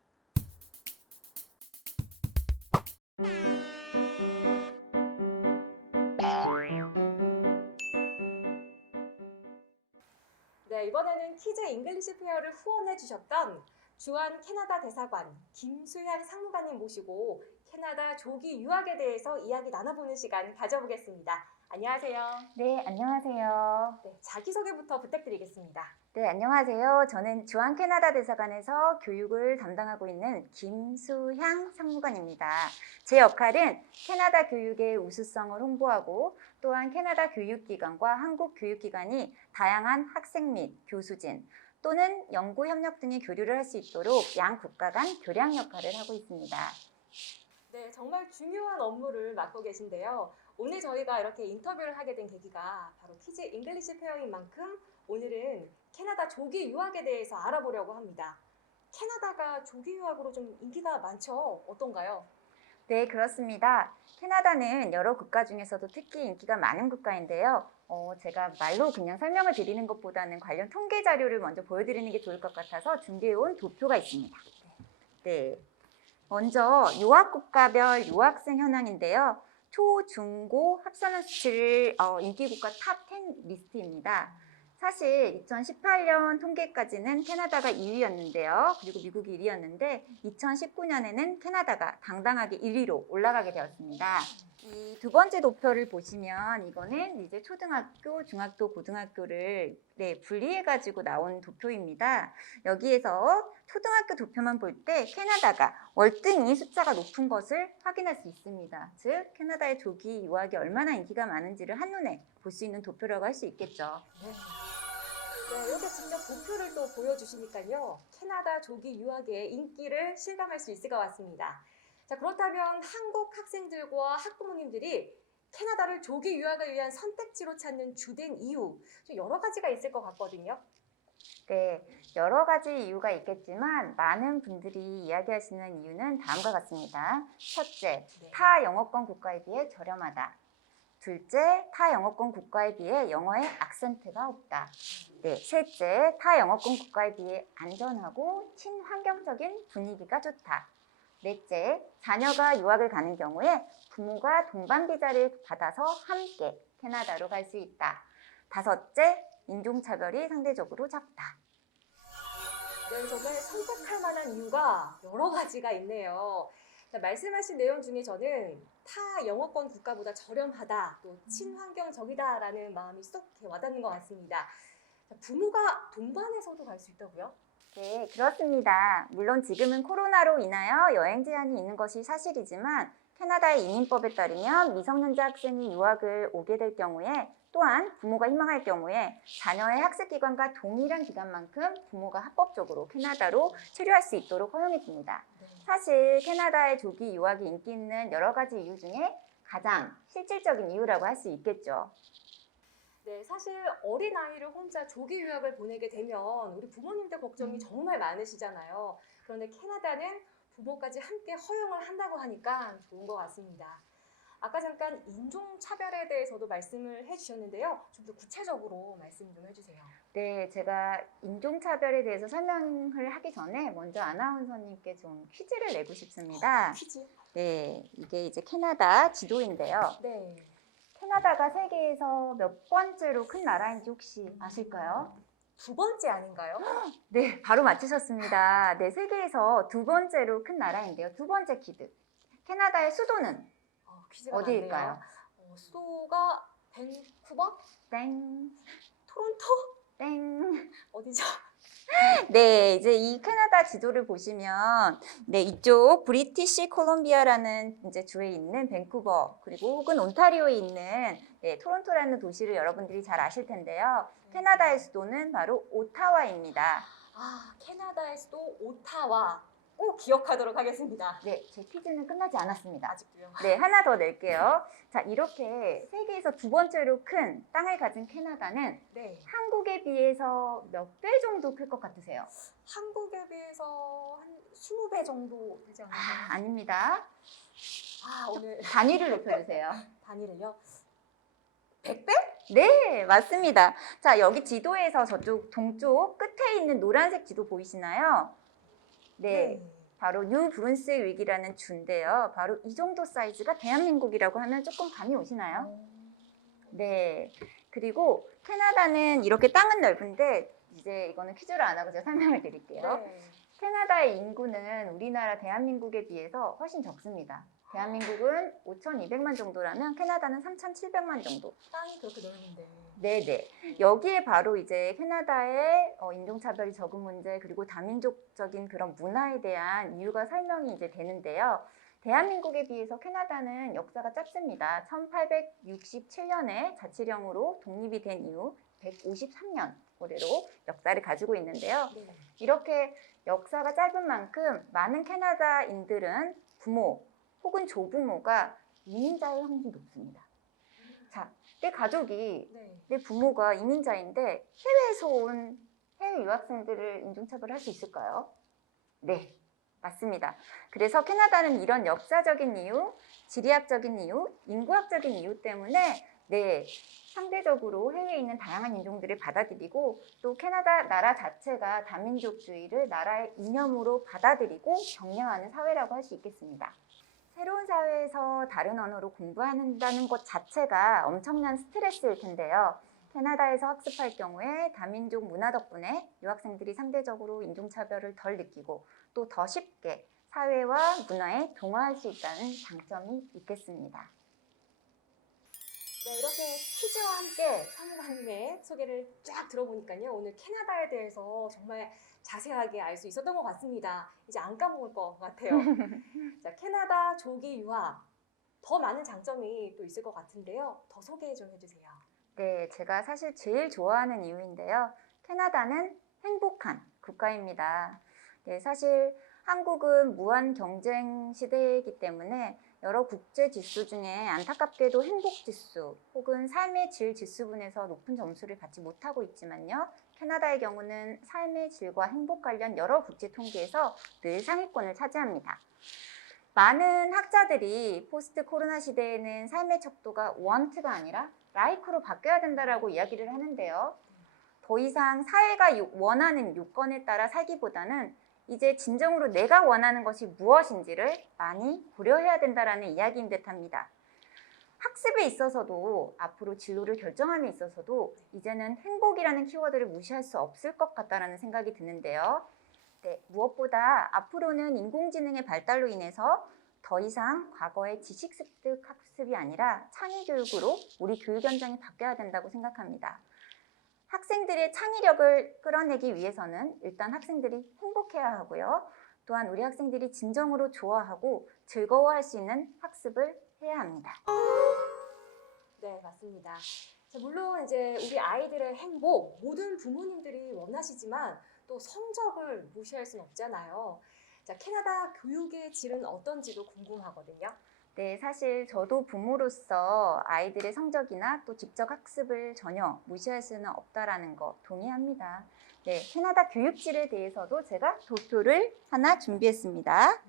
네, 이번에는 키즈 잉글리시 페어를 후원해 주셨던 주한 캐나다 대사관 김수향 상무관님 모시고 캐나다 조기 유학에 대해서 이야기 나눠보는 시간 가져보겠습니다. 안녕하세요. 네, 안녕하세요. 네, 자기소개부터 부탁드리겠습니다. 네, 안녕하세요. 저는 주한 캐나다 대사관에서 교육을 담당하고 있는 김수향 상무관입니다. 제 역할은 캐나다 교육의 우수성을 홍보하고 또한 캐나다 교육기관과 한국 교육기관이 다양한 학생 및 교수진 또는 연구 협력 등의 교류를 할 수 있도록 양 국가 간 교량 역할을 하고 있습니다. 네, 정말 중요한 업무를 맡고 계신데요. 오늘 저희가 이렇게 인터뷰를 하게 된 계기가 바로 키즈 잉글리시 페어인 만큼 오늘은 캐나다 조기 유학에 대해서 알아보려고 합니다. 캐나다가 조기 유학으로 좀 인기가 많죠? 어떤가요? 네, 그렇습니다. 캐나다는 여러 국가 중에서도 특히 인기가 많은 국가인데요. 제가 말로 그냥 설명을 드리는 것보다는 관련 통계 자료를 먼저 보여드리는 게 좋을 것 같아서 준비해온 도표가 있습니다. 네, 먼저 유학국가별 유학생 현황인데요. 초, 중, 고 합산한 수치를 인기 국가 탑 10 리스트입니다. 사실 2018년 통계까지는 캐나다가 2위였는데요. 그리고 미국이 1위였는데 2019년에는 캐나다가 당당하게 1위로 올라가게 되었습니다. 이 두 번째 도표를 보시면 이거는 이제 초등학교, 중학교, 고등학교를 분리해가지고 나온 도표입니다. 여기에서 초등학교 도표만 볼 때 캐나다가 월등히 숫자가 높은 것을 확인할 수 있습니다. 즉 캐나다의 조기 유학이 얼마나 인기가 많은지를 한눈에 볼 수 있는 도표라고 할 수 있겠죠. 네, 이렇게 직접 도표를 또 보여주시니까요. 캐나다 조기 유학의 인기를 실감할 수 있을 것 같습니다. 자, 그렇다면 한국 학생들과 학부모님들이 캐나다를 조기 유학을 위한 선택지로 찾는 주된 이유, 좀 여러 가지가 있을 것 같거든요. 네, 여러 가지 이유가 있겠지만 많은 분들이 이야기하시는 이유는 다음과 같습니다. 첫째, 타 영어권 국가에 비해 저렴하다. 둘째, 타 영어권 국가에 비해 영어의 악센트가 없다. 네, 셋째, 타 영어권 국가에 비해 안전하고 친환경적인 분위기가 좋다. 넷째, 자녀가 유학을 가는 경우에 부모가 동반 비자를 받아서 함께 캐나다로 갈 수 있다. 다섯째, 인종차별이 상대적으로 적다. 네, 정말 선택할 만한 이유가 여러 가지가 있네요. 자, 말씀하신 내용 중에 저는 타 영어권 국가보다 저렴하다, 또 친환경적이다라는 마음이 쏙 이렇게 와닿는 것 같습니다. 자, 부모가 동반해서도 갈 수 있다고요? 네, 그렇습니다. 물론 지금은 코로나로 인하여 여행 제한이 있는 것이 사실이지만 캐나다의 이민법에 따르면 미성년자 학생이 유학을 오게 될 경우에 또한 부모가 희망할 경우에 자녀의 학습기관과 동일한 기간만큼 부모가 합법적으로 캐나다로 체류할 수 있도록 허용해 줍니다. 사실 캐나다의 조기 유학이 인기 있는 여러 가지 이유 중에 가장 실질적인 이유라고 할 수 있겠죠. 네, 사실 어린 아이를 혼자 조기 유학을 보내게 되면 우리 부모님들 걱정이 정말 많으시잖아요. 그런데 캐나다는 부모까지 함께 허용을 한다고 하니까 좋은 것 같습니다. 아까 잠깐 인종차별에 대해서도 말씀을 해주셨는데요. 좀 더 구체적으로 말씀 좀 해주세요. 네, 제가 인종차별에 대해서 설명을 하기 전에 먼저 아나운서님께 좀 퀴즈를 내고 싶습니다. 퀴즈? 네, 이게 이제 캐나다 지도인데요. 네. 캐나다가 세계에서 몇 번째로 큰 나라인지 혹시 아실까요? 두 번째 아닌가요? 네, 바로 맞히셨습니다. 네, 세계에서 두 번째로 큰 나라인데요. 두 번째 퀴즈. 캐나다의 수도는 퀴즈가 어디일까요? 많네요. 수도가 밴쿠버? 땡. 토론토? 땡. 어디죠? 네, 이제 이 캐나다 지도를 보시면, 네, 이쪽 브리티시 콜롬비아라는 이제 주에 있는 밴쿠버, 그리고 혹은 온타리오에 있는 토론토라는 도시를 여러분들이 잘 아실 텐데요. 캐나다의 수도는 바로 오타와입니다. 아, 캐나다의 수도 오타와. 꼭 기억하도록 하겠습니다. 네, 제 퀴즈는 끝나지 않았습니다. 아직도요? 네, 하나 더 낼게요. 자, 이렇게 세계에서 두 번째로 큰 땅을 가진 캐나다는 네. 한국에 비해서 몇 배 정도 클 것 같으세요? 한국에 비해서 한 20배 정도 되지 않나요? 아닙니다. 오늘 단위를 높여주세요. 단위를요? 100배? 네, 맞습니다. 자, 여기 지도에서 저쪽 동쪽 끝에 있는 노란색 지도 보이시나요? 네, 바로 뉴 브룬스윅 위기라는 주인데요. 바로 이 정도 사이즈가 대한민국이라고 하면 조금 감이 오시나요? 네, 그리고 캐나다는 이렇게 땅은 넓은데 이제 이거는 퀴즈를 안 하고 제가 설명을 드릴게요. 네. 캐나다의 인구는 우리나라 대한민국에 비해서 훨씬 적습니다. 대한민국은 5,200만 정도라면 캐나다는 3,700만 정도. 땅이 그렇게 넓은데. 네네. 여기에 바로 이제 캐나다의 인종차별이 적은 문제 그리고 다민족적인 그런 문화에 대한 이유가 설명이 이제 되는데요. 대한민국에 비해서 캐나다는 역사가 짧습니다. 1867년에 자치령으로 독립이 된 이후 153년 올해로 역사를 가지고 있는데요. 이렇게 역사가 짧은 만큼 많은 캐나다인들은 부모 혹은 조부모가 이민자의 확률이 높습니다. 자, 내 가족이 내 부모가 이민자인데 해외에서 온 해외 유학생들을 인종차별할 수 있을까요? 네, 맞습니다. 그래서 캐나다는 이런 역사적인 이유, 지리학적인 이유, 인구학적인 이유 때문에 네, 상대적으로 해외에 있는 다양한 인종들을 받아들이고 또 캐나다 나라 자체가 다민족주의를 나라의 이념으로 받아들이고 격려하는 사회라고 할 수 있겠습니다. 새로운 사회에서 다른 언어로 공부한다는 것 자체가 엄청난 스트레스일 텐데요. 캐나다에서 학습할 경우에 다민족 문화 덕분에 유학생들이 상대적으로 인종차별을 덜 느끼고 또 더 쉽게 사회와 문화에 동화할 수 있다는 장점이 있겠습니다. 네, 이렇게 퀴즈와 함께 사무관님의 소개를 쫙 들어보니까요. 오늘 캐나다에 대해서 정말 자세하게 알 수 있었던 것 같습니다. 이제 안 까먹을 것 같아요. 자, 캐나다 조기 유학. 더 많은 장점이 또 있을 것 같은데요. 더 소개 좀 해주세요. 네, 제가 사실 제일 좋아하는 이유인데요. 캐나다는 행복한 국가입니다. 네, 사실 한국은 무한 경쟁 시대이기 때문에 여러 국제 지수 중에 안타깝게도 행복 지수 혹은 삶의 질 지수분에서 높은 점수를 받지 못하고 있지만요. 캐나다의 경우는 삶의 질과 행복 관련 여러 국제 통계에서 늘 상위권을 차지합니다. 많은 학자들이 포스트 코로나 시대에는 삶의 척도가 want가 아니라 like로 바뀌어야 된다라고 이야기를 하는데요. 더 이상 사회가 원하는 요건에 따라 살기보다는 이제 진정으로 내가 원하는 것이 무엇인지를 많이 고려해야 된다라는 이야기인 듯합니다. 학습에 있어서도 앞으로 진로를 결정함에 있어서도 이제는 행복이라는 키워드를 무시할 수 없을 것 같다라는 생각이 드는데요. 네, 무엇보다 앞으로는 인공지능의 발달로 인해서 더 이상 과거의 지식 습득 학습이 아니라 창의 교육으로 우리 교육 현장이 바뀌어야 된다고 생각합니다. 학생들의 창의력을 끌어내기 위해서는 일단 학생들이 행복해야 하고요. 또한 우리 학생들이 진정으로 좋아하고 즐거워할 수 있는 학습을 해야 합니다. 네, 맞습니다. 자, 물론 이제 우리 아이들의 행복, 모든 부모님들이 원하시지만 또 성적을 무시할 수는 없잖아요. 자, 캐나다 교육의 질은 어떤지도 궁금하거든요. 네, 사실 저도 부모로서 아이들의 성적이나 또 직접 학습을 전혀 무시할 수는 없다라는 거 동의합니다. 네, 캐나다 교육질에 대해서도 제가 도표를 하나 준비했습니다.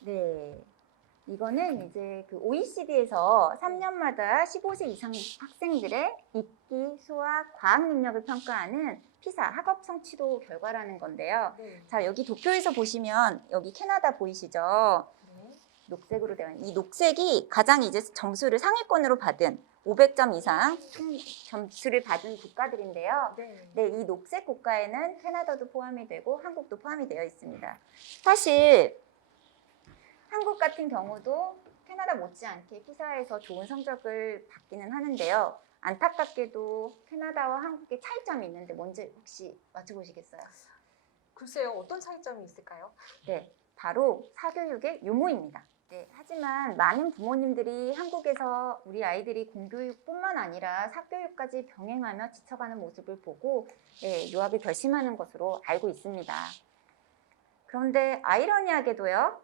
네, 이거는 이제 그 OECD에서 3년마다 15세 이상 학생들의 읽기, 수학, 과학 능력을 평가하는 피사 학업 성취도 결과라는 건데요. 네. 자, 여기 도표에서 보시면 여기 캐나다 보이시죠? 녹색으로 되어 있는 이 녹색이 가장 이제 점수를 상위권으로 받은 500점 이상 점수를 받은 국가들인데요. 네, 이 녹색 국가에는 캐나다도 포함이 되고 한국도 포함이 되어 있습니다. 사실 한국 같은 경우도 캐나다 못지않게 피사에서 좋은 성적을 받기는 하는데요. 안타깝게도 캐나다와 한국의 차이점이 있는데 뭔지 혹시 맞춰보시겠어요? 글쎄요, 어떤 차이점이 있을까요? 네, 바로 사교육의 유무입니다. 네, 하지만 많은 부모님들이 한국에서 우리 아이들이 공교육뿐만 아니라 사교육까지 병행하며 지쳐가는 모습을 보고 네, 유학을 결심하는 것으로 알고 있습니다. 그런데 아이러니하게도요.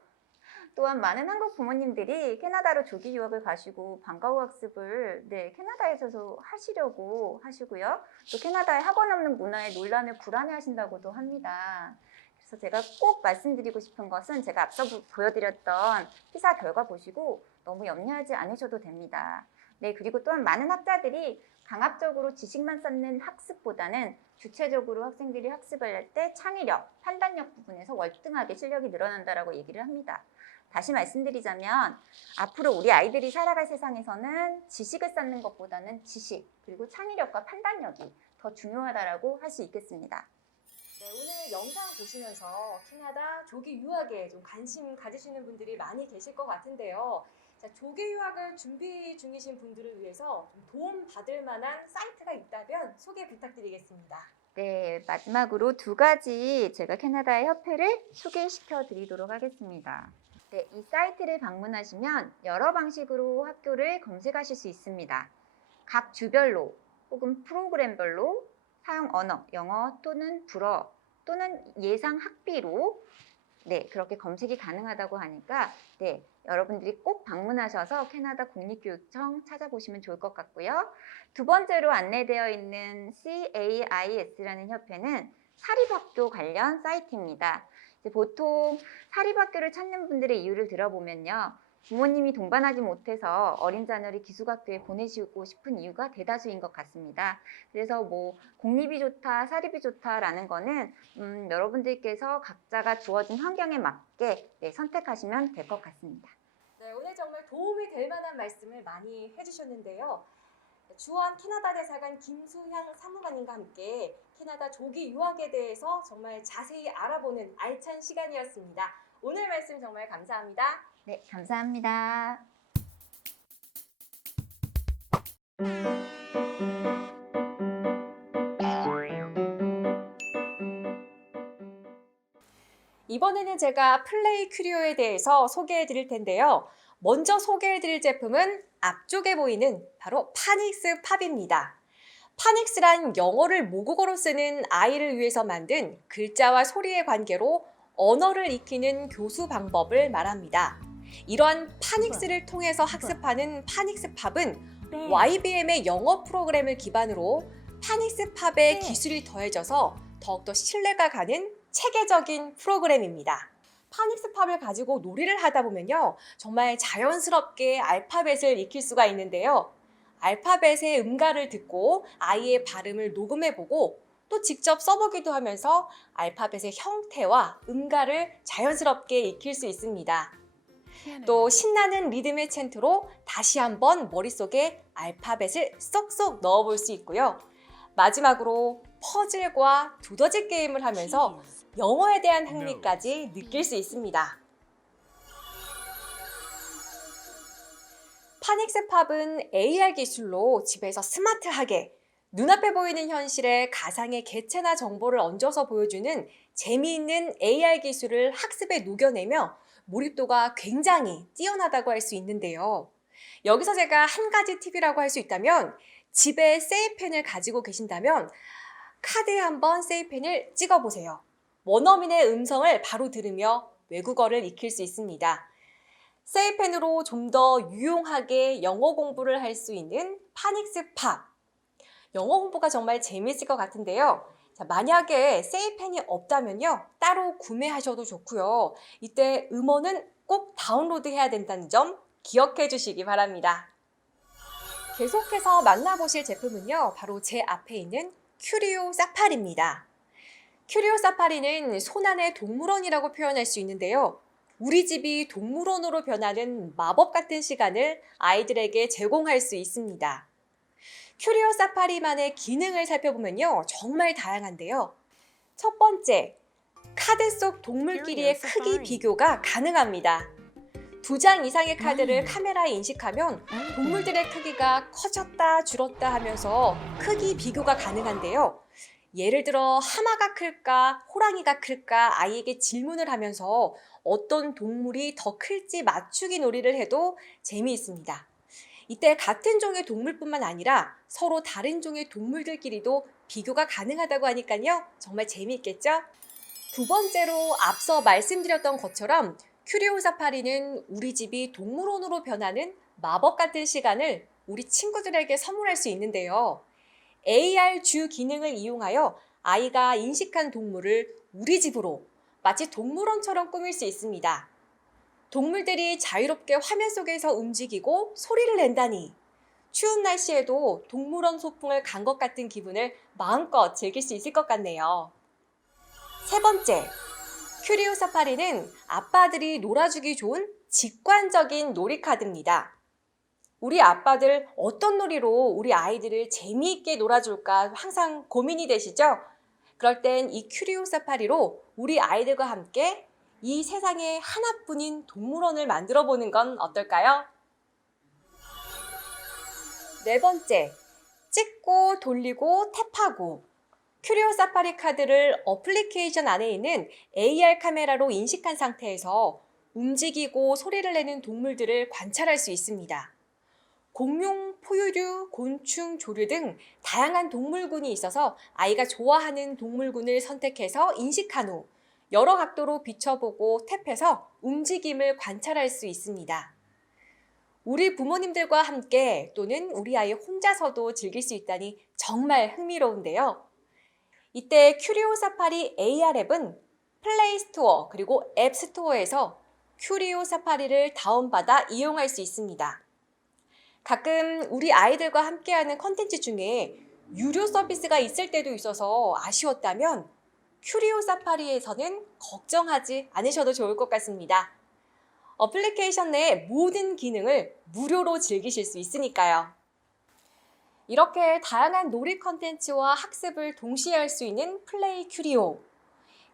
또한 많은 한국 부모님들이 캐나다로 조기 유학을 가시고 방과후 학습을 캐나다에서도 하시려고 하시고요. 또 캐나다의 학원 없는 문화에 놀라며 불안해하신다고도 합니다. 그래서 제가 꼭 말씀드리고 싶은 것은 제가 앞서 보여드렸던 피사 결과 보시고 너무 염려하지 않으셔도 됩니다. 네, 그리고 또한 많은 학자들이 강압적으로 지식만 쌓는 학습보다는 주체적으로 학생들이 학습을 할 때 창의력, 판단력 부분에서 월등하게 실력이 늘어난다라고 얘기를 합니다. 다시 말씀드리자면 앞으로 우리 아이들이 살아갈 세상에서는 지식을 쌓는 것보다는 지식 그리고 창의력과 판단력이 더 중요하다라고 할 수 있겠습니다. 네, 오늘 영상 보시면서 캐나다 조기 유학에 좀 관심 가지시는 분들이 많이 계실 것 같은데요. 자, 조기 유학을 준비 중이신 분들을 위해서 좀 도움 받을 만한 사이트가 있다면 소개 부탁드리겠습니다. 네, 마지막으로 두 가지 제가 캐나다의 협회를 소개시켜 드리도록 하겠습니다. 네, 이 사이트를 방문하시면 여러 방식으로 학교를 검색하실 수 있습니다. 각 주별로 혹은 프로그램별로 사용 언어, 영어 또는 불어 또는 예상 학비로 그렇게 검색이 가능하다고 하니까 여러분들이 꼭 방문하셔서 캐나다 국립교육청 찾아보시면 좋을 것 같고요. 두 번째로 안내되어 있는 CAIS라는 협회는 사립학교 관련 사이트입니다. 이제 보통 사립학교를 찾는 분들의 이유를 들어보면요. 부모님이 동반하지 못해서 어린 자녀를 기숙학교에 보내시고 싶은 이유가 대다수인 것 같습니다. 그래서 뭐 공립이 좋다, 사립이 좋다라는 거는 여러분들께서 각자가 주어진 환경에 맞게 선택하시면 될 것 같습니다. 네, 오늘 정말 도움이 될 만한 말씀을 많이 해주셨는데요. 주한 캐나다 대사관 김수향 사무관님과 함께 캐나다 조기 유학에 대해서 정말 자세히 알아보는 알찬 시간이었습니다. 오늘 말씀 정말 감사합니다. 네, 감사합니다. 이번에는 제가 플레이 큐리오에 대해서 소개해 드릴 텐데요. 먼저 소개해 드릴 제품은 앞쪽에 보이는 바로 파닉스 팝입니다. 파닉스란 영어를 모국어로 쓰는 아이를 위해서 만든 글자와 소리의 관계로 언어를 익히는 교수 방법을 말합니다. 이러한 파닉스를 통해서 학습하는 파닉스 팝은 YBM의 영어 프로그램을 기반으로 파닉스 팝의 기술이 더해져서 더욱더 신뢰가 가는 체계적인 프로그램입니다. 파닉스 팝을 가지고 놀이를 하다 보면요, 정말 자연스럽게 알파벳을 익힐 수가 있는데요. 알파벳의 음가를 듣고 아이의 발음을 녹음해보고 또 직접 써보기도 하면서 알파벳의 형태와 음가를 자연스럽게 익힐 수 있습니다. 또 신나는 리듬의 챈트로 다시 한번 머릿속에 알파벳을 쏙쏙 넣어볼 수 있고요. 마지막으로 퍼즐과 두더지 게임을 하면서 영어에 대한 흥미까지 느낄 수 있습니다. 파닉스 팝은 AR 기술로 집에서 스마트하게 눈앞에 보이는 현실에 가상의 개체나 정보를 얹어서 보여주는 재미있는 AR 기술을 학습에 녹여내며 몰입도가 굉장히 뛰어나다고 할 수 있는데요. 여기서 제가 한 가지 팁이라고 할 수 있다면 집에 세이펜을 가지고 계신다면 카드에 한번 세이펜을 찍어보세요. 원어민의 음성을 바로 들으며 외국어를 익힐 수 있습니다. 세이펜으로 좀 더 유용하게 영어 공부를 할 수 있는 파닉스 팝. 영어 공부가 정말 재미있을 것 같은데요. 자, 만약에 세이펜이 없다면요, 따로 구매하셔도 좋고요. 이때 음원은 꼭 다운로드 해야 된다는 점 기억해 주시기 바랍니다. 계속해서 만나보실 제품은요, 바로 제 앞에 있는 큐리오 사파리입니다. 큐리오 사파리는 손안의 동물원이라고 표현할 수 있는데요. 우리 집이 동물원으로 변하는 마법 같은 시간을 아이들에게 제공할 수 있습니다. 큐리오 사파리만의 기능을 살펴보면요, 정말 다양한데요. 첫 번째, 카드 속 동물끼리의 크기 비교가 가능합니다. 2장 이상의 카드를 카메라에 인식하면 동물들의 크기가 커졌다 줄었다 하면서 크기 비교가 가능한데요. 예를 들어 하마가 클까 호랑이가 클까 아이에게 질문을 하면서 어떤 동물이 더 클지 맞추기 놀이를 해도 재미있습니다. 이때 같은 종의 동물뿐만 아니라 서로 다른 종의 동물들끼리도 비교가 가능하다고 하니까요, 정말 재미있겠죠? 두 번째로 앞서 말씀드렸던 것처럼 큐리오 사파리는 우리 집이 동물원으로 변하는 마법 같은 시간을 우리 친구들에게 선물할 수 있는데요. AR 주 기능을 이용하여 아이가 인식한 동물을 우리 집으로 마치 동물원처럼 꾸밀 수 있습니다. 동물들이 자유롭게 화면 속에서 움직이고 소리를 낸다니 추운 날씨에도 동물원 소풍을 간 것 같은 기분을 마음껏 즐길 수 있을 것 같네요. 세 번째, 큐리오 사파리는 아빠들이 놀아주기 좋은 직관적인 놀이카드입니다. 우리 아빠들 어떤 놀이로 우리 아이들을 재미있게 놀아줄까 항상 고민이 되시죠? 그럴 땐 이 큐리오 사파리로 우리 아이들과 함께 이 세상에 하나뿐인 동물원을 만들어 보는 건 어떨까요? 네 번째, 찍고 돌리고 탭하고. 큐리오 사파리 카드를 어플리케이션 안에 있는 AR 카메라로 인식한 상태에서 움직이고 소리를 내는 동물들을 관찰할 수 있습니다. 공룡, 포유류, 곤충, 조류 등 다양한 동물군이 있어서 아이가 좋아하는 동물군을 선택해서 인식한 후 여러 각도로 비춰보고 탭해서 움직임을 관찰할 수 있습니다. 우리 부모님들과 함께 또는 우리 아이 혼자서도 즐길 수 있다니 정말 흥미로운데요. 이때 큐리오 사파리 AR 앱은 플레이 스토어 그리고 앱 스토어에서 큐리오 사파리를 다운받아 이용할 수 있습니다. 가끔 우리 아이들과 함께하는 컨텐츠 중에 유료 서비스가 있을 때도 있어서 아쉬웠다면 큐리오 사파리에서는 걱정하지 않으셔도 좋을 것 같습니다. 어플리케이션 내 모든 기능을 무료로 즐기실 수 있으니까요. 이렇게 다양한 놀이 컨텐츠와 학습을 동시에 할 수 있는 플레이 큐리오.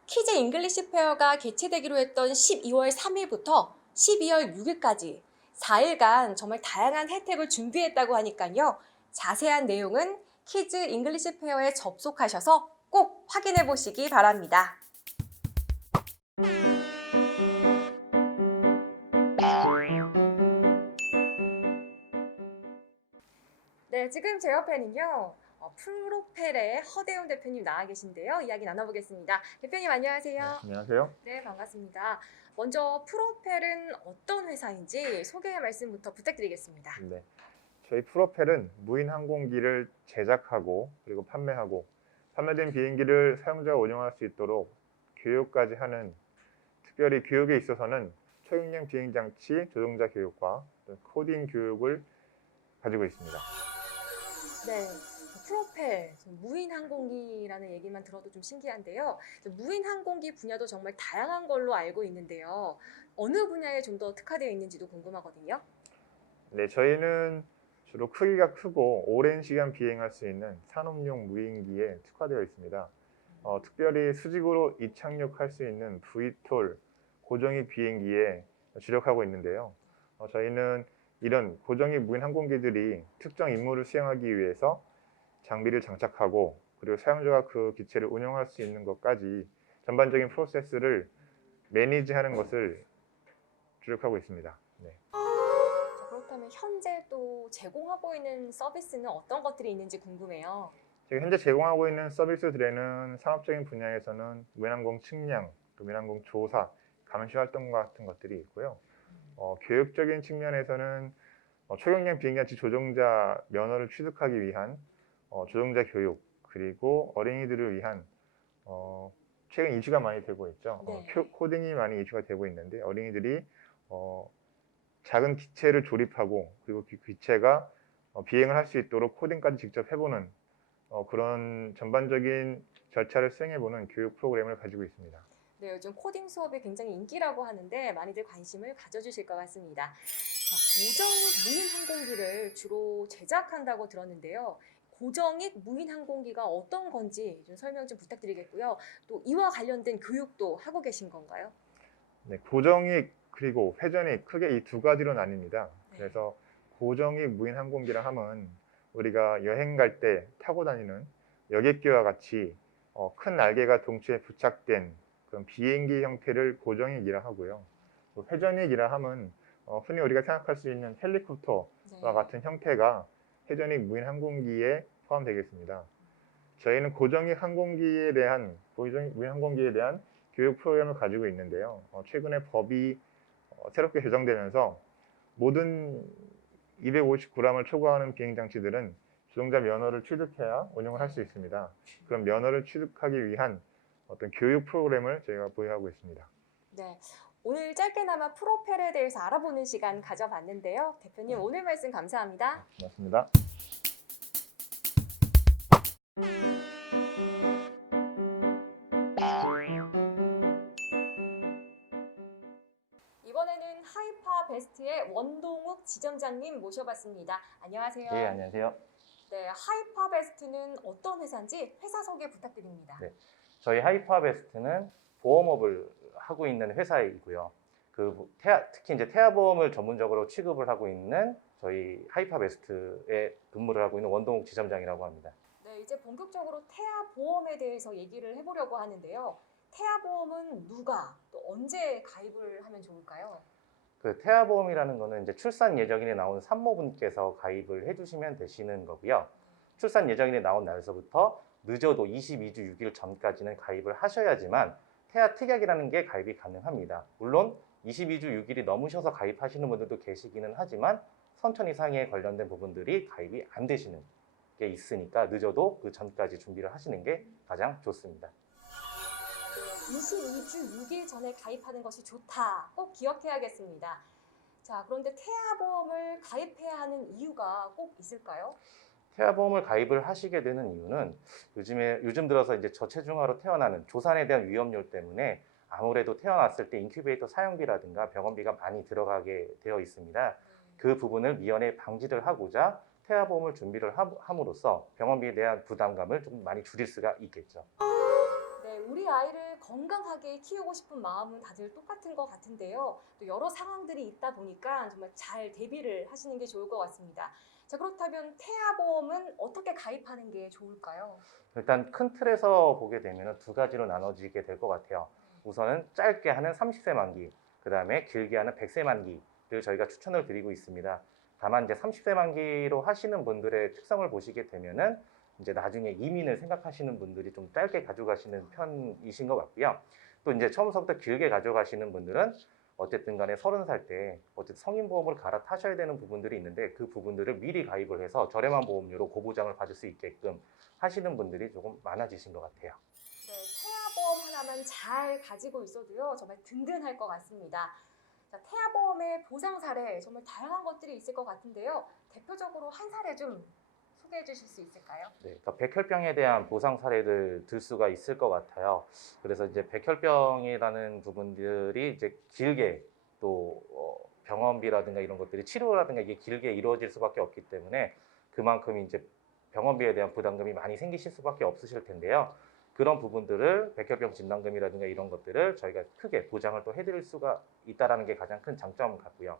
키즈 잉글리시 페어가 개최되기로 했던 12월 3일부터 12월 6일까지 4일간 정말 다양한 혜택을 준비했다고 하니까요. 자세한 내용은 키즈 잉글리시 페어에 접속하셔서 꼭 확인해 보시기 바랍니다. 네, 지금 제 옆에는요. 프로펠의 허대웅 대표님 나와 계신데요. 이야기 나눠보겠습니다. 대표님 안녕하세요. 안녕하세요. 네, 반갑습니다. 먼저 프로펠은 어떤 회사인지 소개 말씀부터 부탁드리겠습니다. 네, 저희 프로펠은 무인 항공기를 제작하고 그리고 판매하고 판매된 비행기를 사용자가 운영할 수 있도록 교육까지 하는, 특별히 교육에 있어서는 초역량 비행장치 조종자 교육과 코딩 교육을 가지고 있습니다. 네, 프로펠, 무인 항공기라는 얘기만 들어도 좀 신기한데요. 무인 항공기 분야도 정말 다양한 걸로 알고 있는데요. 어느 분야에 좀 더 특화되어 있는지도 궁금하거든요. 네, 저희는 주로 크기가 크고 오랜 시간 비행할 수 있는 산업용 무인기에 특화되어 있습니다. 특별히 수직으로 이착륙할 수 있는 VTOL 고정익 비행기에 주력하고 있는데요. 저희는 이런 고정익 무인 항공기들이 특정 임무를 수행하기 위해서 장비를 장착하고 그리고 사용자가 그 기체를 운영할 수 있는 것까지 전반적인 프로세스를 매니지하는 것을 주력하고 있습니다. 네. 그렇다면 현재 또 제공하고 있는 서비스는 어떤 것들이 있는지 궁금해요. 저희 현재 제공하고 있는 서비스들에는 산업적인 분야에서는 무인항공 측량, 무인항공 조사, 감시 활동 같은 것들이 있고요. 교육적인 측면에서는 초경량 비행장치 조종자 면허를 취득하기 위한 조종자 교육, 그리고 어린이들을 위한 최근 이슈가 많이 되고 있죠. 네. 코딩이 많이 이슈가 되고 있는데 어린이들이 작은 기체를 조립하고 그리고 그 기체가 비행을 할 수 있도록 코딩까지 직접 해보는 그런 전반적인 절차를 수행해보는 교육 프로그램을 가지고 있습니다. 네, 요즘 코딩 수업이 굉장히 인기라고 하는데 많이들 관심을 가져주실 것 같습니다. 자, 고정익 무인 항공기를 주로 제작한다고 들었는데요. 고정익 무인 항공기가 어떤 건지 좀 설명 좀 부탁드리겠고요. 또 이와 관련된 교육도 하고 계신 건가요? 네, 고정익 그리고 회전익 크게 이 두 가지로 나뉩니다. 네. 그래서 고정익 무인 항공기라 하면 우리가 여행 갈 때 타고 다니는 여객기와 같이 큰 날개가 동체에 부착된 그런 비행기 형태를 고정익이라 하고요. 또 회전익이라 하면 흔히 우리가 생각할 수 있는 헬리콥터와 네. 같은 형태가 회전익 무인 항공기에 포함되겠습니다. 저희는 고정익 항공기에 대한 고정익 무인 항공기에 대한 교육 프로그램을 가지고 있는데요. 최근에 법이 새롭게 제정되면서 모든 259g을 초과하는 비행 장치들은 조종자 면허를 취득해야 운영을 할 수 있습니다. 그런 면허를 취득하기 위한 어떤 교육 프로그램을 저희가 보유하고 있습니다. 네, 오늘 짧게나마 프로펠에 대해서 알아보는 시간 가져봤는데요. 대표님 오늘 말씀 감사합니다. 고맙습니다. 이번에는 하이파 베스트의 원동욱 지점장님 모셔봤습니다. 안녕하세요. 예, 안녕하세요. 네, 하이파 베스트는 어떤 회사인지 회사 소개 부탁드립니다. 네, 저희 하이파베스트는 보험업을 하고 있는 회사이고요. 특히 이제 태아보험을 전문적으로 취급을 하고 있는 저희 하이파베스트에 근무를 하고 있는 원동욱 지점장이라고 합니다. 네, 이제 본격적으로 태아보험에 대해서 얘기를 해보려고 하는데요. 태아보험은 누가 또 언제 가입을 하면 좋을까요? 그 태아보험이라는 거는 이제 출산 예정일에 나온 산모분께서 가입을 해주시면 되시는 거고요. 출산 예정일에 나온 날서부터 늦어도 22주 6일 전까지는 가입을 하셔야지만 태아 특약이라는 게 가입이 가능합니다. 물론 22주 6일이 넘으셔서 가입하시는 분들도 계시기는 하지만 선천 이상에 관련된 부분들이 가입이 안 되시는 게 있으니까 늦어도 그 전까지 준비를 하시는 게 가장 좋습니다. 22주 6일 전에 가입하는 것이 좋다. 꼭 기억해야겠습니다. 자, 그런데 태아보험을 가입해야 하는 이유가 꼭 있을까요? 태아보험을 가입을 하시게 되는 이유는 요즘 들어서 이제 저체중아로 태어나는 조산에 대한 위험률 때문에 아무래도 태어났을 때 인큐베이터 사용비라든가 병원비가 많이 들어가게 되어 있습니다. 그 부분을 미연에 방지를 하고자 태아보험을 준비를 함으로써 병원비에 대한 부담감을 좀 많이 줄일 수가 있겠죠. 네, 우리 아이를 건강하게 키우고 싶은 마음은 다들 똑같은 것 같은데요. 또 여러 상황들이 있다 보니까 정말 잘 대비를 하시는 게 좋을 것 같습니다. 자, 그렇다면 태아보험은 어떻게 가입하는 게 좋을까요? 일단 큰 틀에서 보게 되면 두 가지로 나눠지게 될 것 같아요. 우선은 짧게 하는 30세 만기, 그 다음에 길게 하는 100세 만기를 저희가 추천을 드리고 있습니다. 다만 이제 30세 만기로 하시는 분들의 특성을 보시게 되면은 이제 나중에 이민을 생각하시는 분들이 좀 짧게 가져가시는 편이신 것 같고요. 또 이제 처음부터 길게 가져가시는 분들은 어쨌든 간에 30살 때 어쨌든 성인보험을 갈아타셔야 되는 부분들이 있는데 그 부분들을 미리 가입을 해서 저렴한 보험료로 고보장을 받을 수 있게끔 하시는 분들이 조금 많아지신 것 같아요. 네, 태아보험 하나만 잘 가지고 있어도요, 정말 든든할 것 같습니다. 자, 태아보험의 보상 사례 정말 다양한 것들이 있을 것 같은데요. 대표적으로 한 사례 좀 소개해 주실 수 있을까요? 네, 그러니까 백혈병에 대한 보상 사례를 들 수가 있을 것 같아요. 그래서 이제 백혈병이라는 부분들이 이제 길게 또 병원비라든가 이런 것들이 치료라든가 이게 길게 이루어질 수밖에 없기 때문에 그만큼 이제 병원비에 대한 부담금이 많이 생기실 수밖에 없으실 텐데요. 그런 부분들을 백혈병 진단금이라든가 이런 것들을 저희가 크게 보장을 또 해드릴 수가 있다는 게 가장 큰 장점 같고요.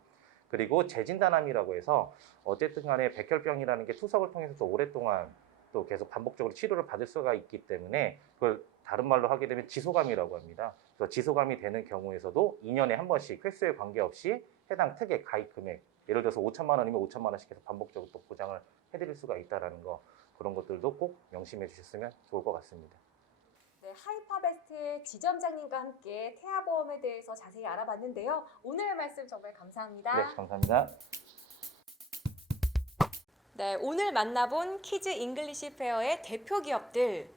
그리고 재진단암이라고 해서 어쨌든 간에 백혈병이라는 게 투석을 통해서 또 오랫동안 또 계속 반복적으로 치료를 받을 수가 있기 때문에 그걸 다른 말로 하게 되면 지소감이라고 합니다. 그래서 지소감이 되는 경우에서도 2년에 한 번씩 횟수에 관계없이 해당 특액 가입 금액, 예를 들어서 5천만 원이면 5천만 원씩 해서 반복적으로 또 보장을 해드릴 수가 있다는 거, 그런 것들도 꼭 명심해 주셨으면 좋을 것 같습니다. 네, 하이파베스트의 지점장님과 함께 태아보험에 대해서 자세히 알아봤는데요. 오늘 말씀 정말 감사합니다. 네, 감사합니다. 네, 오늘 만나본 키즈 잉글리시 페어의 대표 기업들.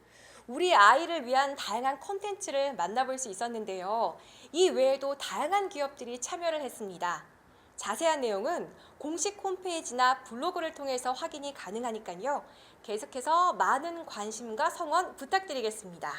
우리 아이를 위한 다양한 콘텐츠를 만나볼 수 있었는데요. 이 외에도 다양한 기업들이 참여를 했습니다. 자세한 내용은 공식 홈페이지나 블로그를 통해서 확인이 가능하니까요. 계속해서 많은 관심과 성원 부탁드리겠습니다.